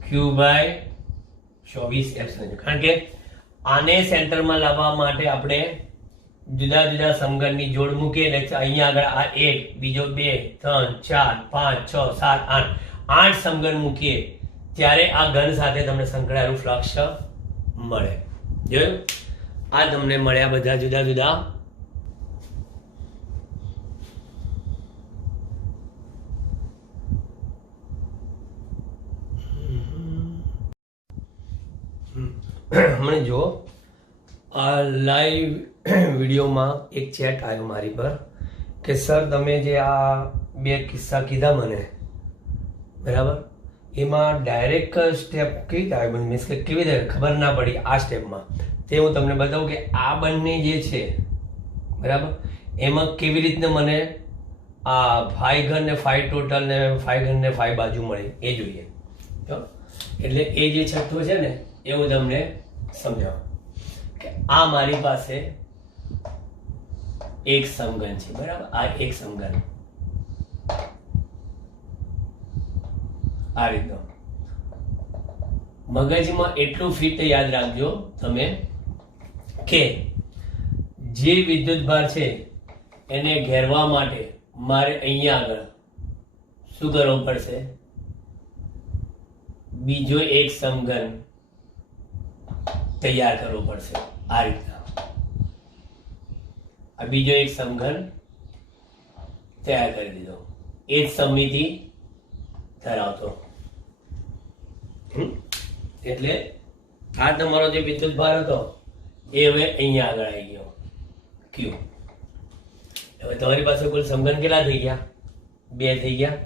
Q/24ε0. કારણ કે આને સેન્ટરમાં લાવવા માટે આપણે જુદા જુદા સમઘનની જોડ મૂકીએ એટલે અહીંયા આગળ આ 1, બીજો 2, 3, 4, 5, 6, 7, 8 સમઘન મૂકીએ ત્યારે આ ઘન સાથે તમને સંકળાયેલું ફ્લક્સ મળે. જોયું? આ તમને મળ્યા બધા જુદા જુદા મને જો આ લાઈવ વિડીયોમાં એક ચેટ આવ્યો મારી પર કે સર તમે જે આ બે કિસ્સા કીધા મને બરાબર, એમાં ડાયરેક્ટ સ્ટેપ કેવી રીતે આવ્યું? મીન્સ કે કેવી રીતે ખબર ના પડી આ સ્ટેપમાં? તે હું તમને બતાવું કે આ બંને જે છે બરાબર, એમાં કેવી રીતને મને આ 5 ઘન ને 5 ટોટલ ને 5 ઘન ને 5 બાજુ મળી એ જોઈએ. એટલે એ જે છઠ્ઠો છે ને એ હું તમને સમજાવું કે આ મારી પાસે એક સમઘન છે બરાબર. આ એક સમઘન આ રીતનો. મગજમાં એટલું ફિટ યાદ રાખજો તમે કે જે વિદ્યુતભાર છે એને ઘેરવા માટે મારે અહીંયા આગળ શું કરવું પડશે? બીજો એક સમઘન તૈયાર કરવો પડશે આ રીતના. આ બીજો એક સમઘન તૈયાર કરી દીધો, એ જ સમમિતિ ધરાવતો. એટલે આ તમારો જે વિદ્યુત ભાર હતો એ હવે અહીંયા આગળ આવી ગયો ક્યુ. હવે તમારી પાસે કુલ સમઘન કેટલા થઈ ગયા? 2 થઈ ગયા.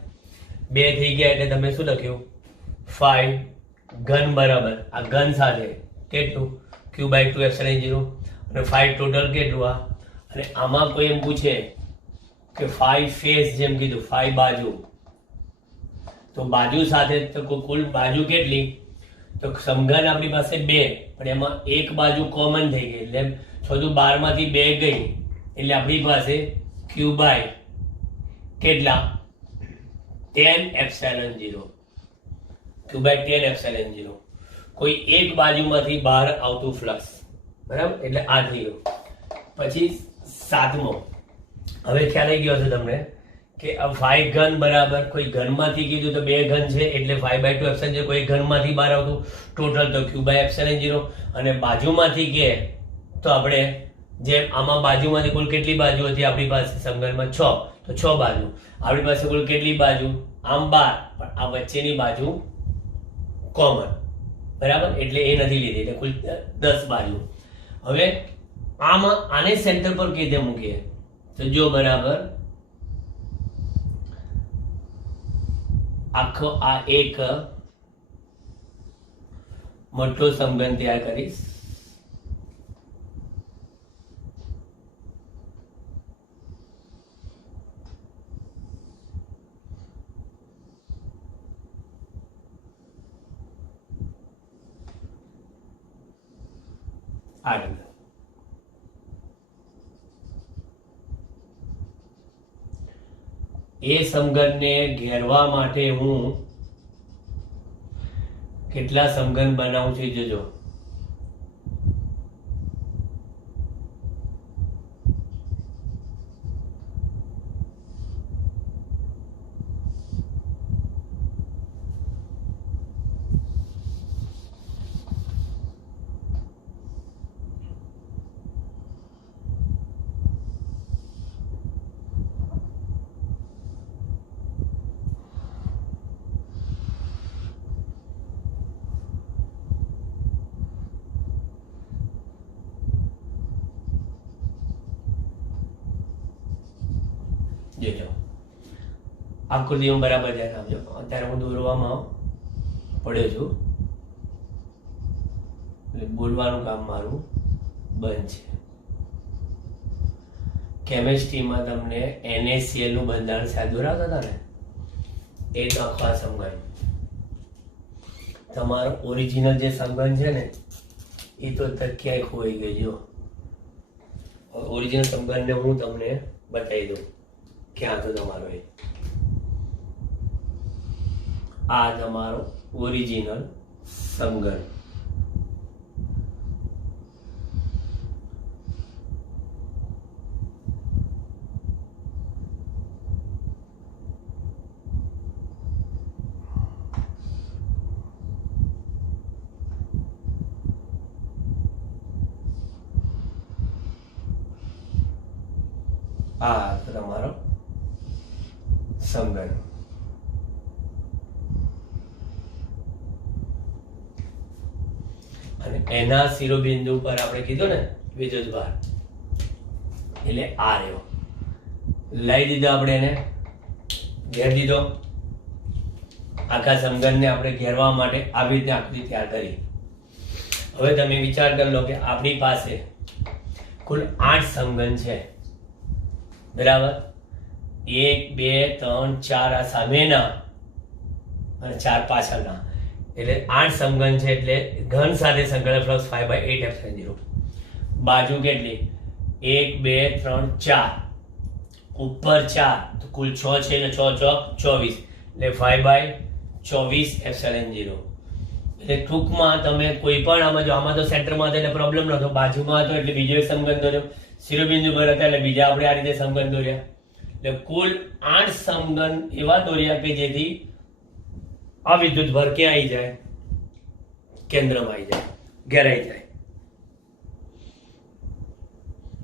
2 થઈ ગયા એટલે તમે શું લખ્યું? 5 ઘન બરાબર આ ઘન સાથે કેટલું? q/2 એપ્સિલોન 0 અને 5 ટોટલ કેટલું આ? અને આમાં કોઈ એમ પૂછે કે 5 ફેસ, જેમ કીધું 5 બાજુ, તો બાજુ સાથે તો કુલ બાજુ કેટલી? તો સમઘન આપણી પાસે 2, પણ એમાં એક બાજુ કોમન થઈ ગઈ એટલે 6×12 માંથી 2 ગઈ એટલે આપણી પાસે q/ કેટલા? 10 એપ્સિલોન 0. q/10 epsilon 0. કોઈ એક બાજુમાંથી બહાર આવતું ફ્લક્સ, બરાબર? એટલે આ થઈ ગયું. પછી 7મો, હવે ખ્યાલ આવી ગયો છે તમને કે આ 5 ઘન બરાબર કોઈ ઘનમાંથી કીધું તો 2 ઘન છે એટલે 5/2 એપ્સિલોન 0. કોઈ ઘનમાંથી બહાર આવતું ટોટલ તો q/એપ્સિલોન 0. અને બાજુમાંથી કે તો આપણે જેમ આમાં બાજુમાંથી કુલ કેટલી બાજુ હતી આપણી પાસે સમઘનમાં? 6. તો 6 બાજુ. આપણી પાસે કુલ કેટલી બાજુ? આમ 12, પણ આ વચ્ચેની બાજુ કોમન, બરાબર? એટલે એ નથી લીધી એટલે કુલ 10 બાજુ. હવે આમાં આને સેન્ટર પર કેવી રીતે મૂકીએ? તો જો બરાબર આખો આ એક મોટો સમઘન તૈયાર કરીશ. આગળ એ સમઘનને ઘેરવા માટે હું કેટલા સમઘન બનાવું છું જોજો. જોજો આકૃતિમાં બરાબર ધ્યાન આપજો. અત્યારે હું દોરવામાં પડ્યો છું એટલે બોલવાનું કામ મારું બંધ છે. કેમેસ્ટ્રીમાં તમને NaCl નું બંધારણ સાહેબ દોરાવતા હતા ને, એ તો આખા સમઘન તમારો ઓરિજિનલ જે સમઘન છે ને એ તો ક્યાંય ખોઈ ગઈ. જો ઓરિજિનલ સમઘનને હું તમને બતાવી દઉં ક્યાં તો તમારો એ આ તમારો ઓરિજિનલ સમઘન. આ તમારો સમઘન. અને એના શિરોબિંદુ પર આપણે કીધું ને વિદ્યુતભાર એટલે આ રહ્યો. લઈ દીધો આપણે, એને ઘેર દીધો. આખા સમઘનને આપણે ઘેરવા માટે આવી રીતે આકૃતિ તૈયાર કરી. હવે તમે વિચાર કરી લો કે આપણી પાસે કુલ 8 સમઘન છે, બરાબર? 1 2 3 4 આ સામેના અને 4 પાછળના, એટલે 8 સમઘન છે. એટલે ઘન સાથે સંકળાયેલ ફ્લક્સ 5/8 એપ્સિલોન 0. બાજુ કેટલી? 1 2 3 4, ઉપર 4 તો કુલ 6 છે એટલે 6 6 24 એટલે 5/24 એપ્સિલોન 0. એટલે ટૂંકમાં તમે કોઈ પણ આમાં તો સેન્ટરમાં હતા એટલે પ્રોબ્લેમ નહોતો, બાજુમાં હતો એટલે બીજો એક સમઘન દોર્યો, શિરોબિંદુ પર હતા એટલે બીજા આપણે આ રીતે સમઘન દોર્યા. એટલે કુલ 8 સમઘન એવા દોર્યા કે જેથી આ વિદ્યુત ભર ક્યાં આવી જાય? કેન્દ્રમાં આવી જાય, ઘેરાઈ જાય.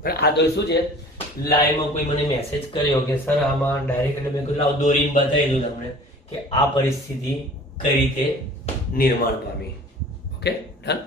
પણ આ તો શું છે, લાઈવમાં કોઈ મને મેસેજ કર્યો કે સર આમાં ડાયરેક્ટ, એટલે મેં કહ્યું લાવ દોરીને બતાવી દઉં તમને કે આ પરિસ્થિતિ કઈ રીતે નિર્માણ પામી. Okay, done.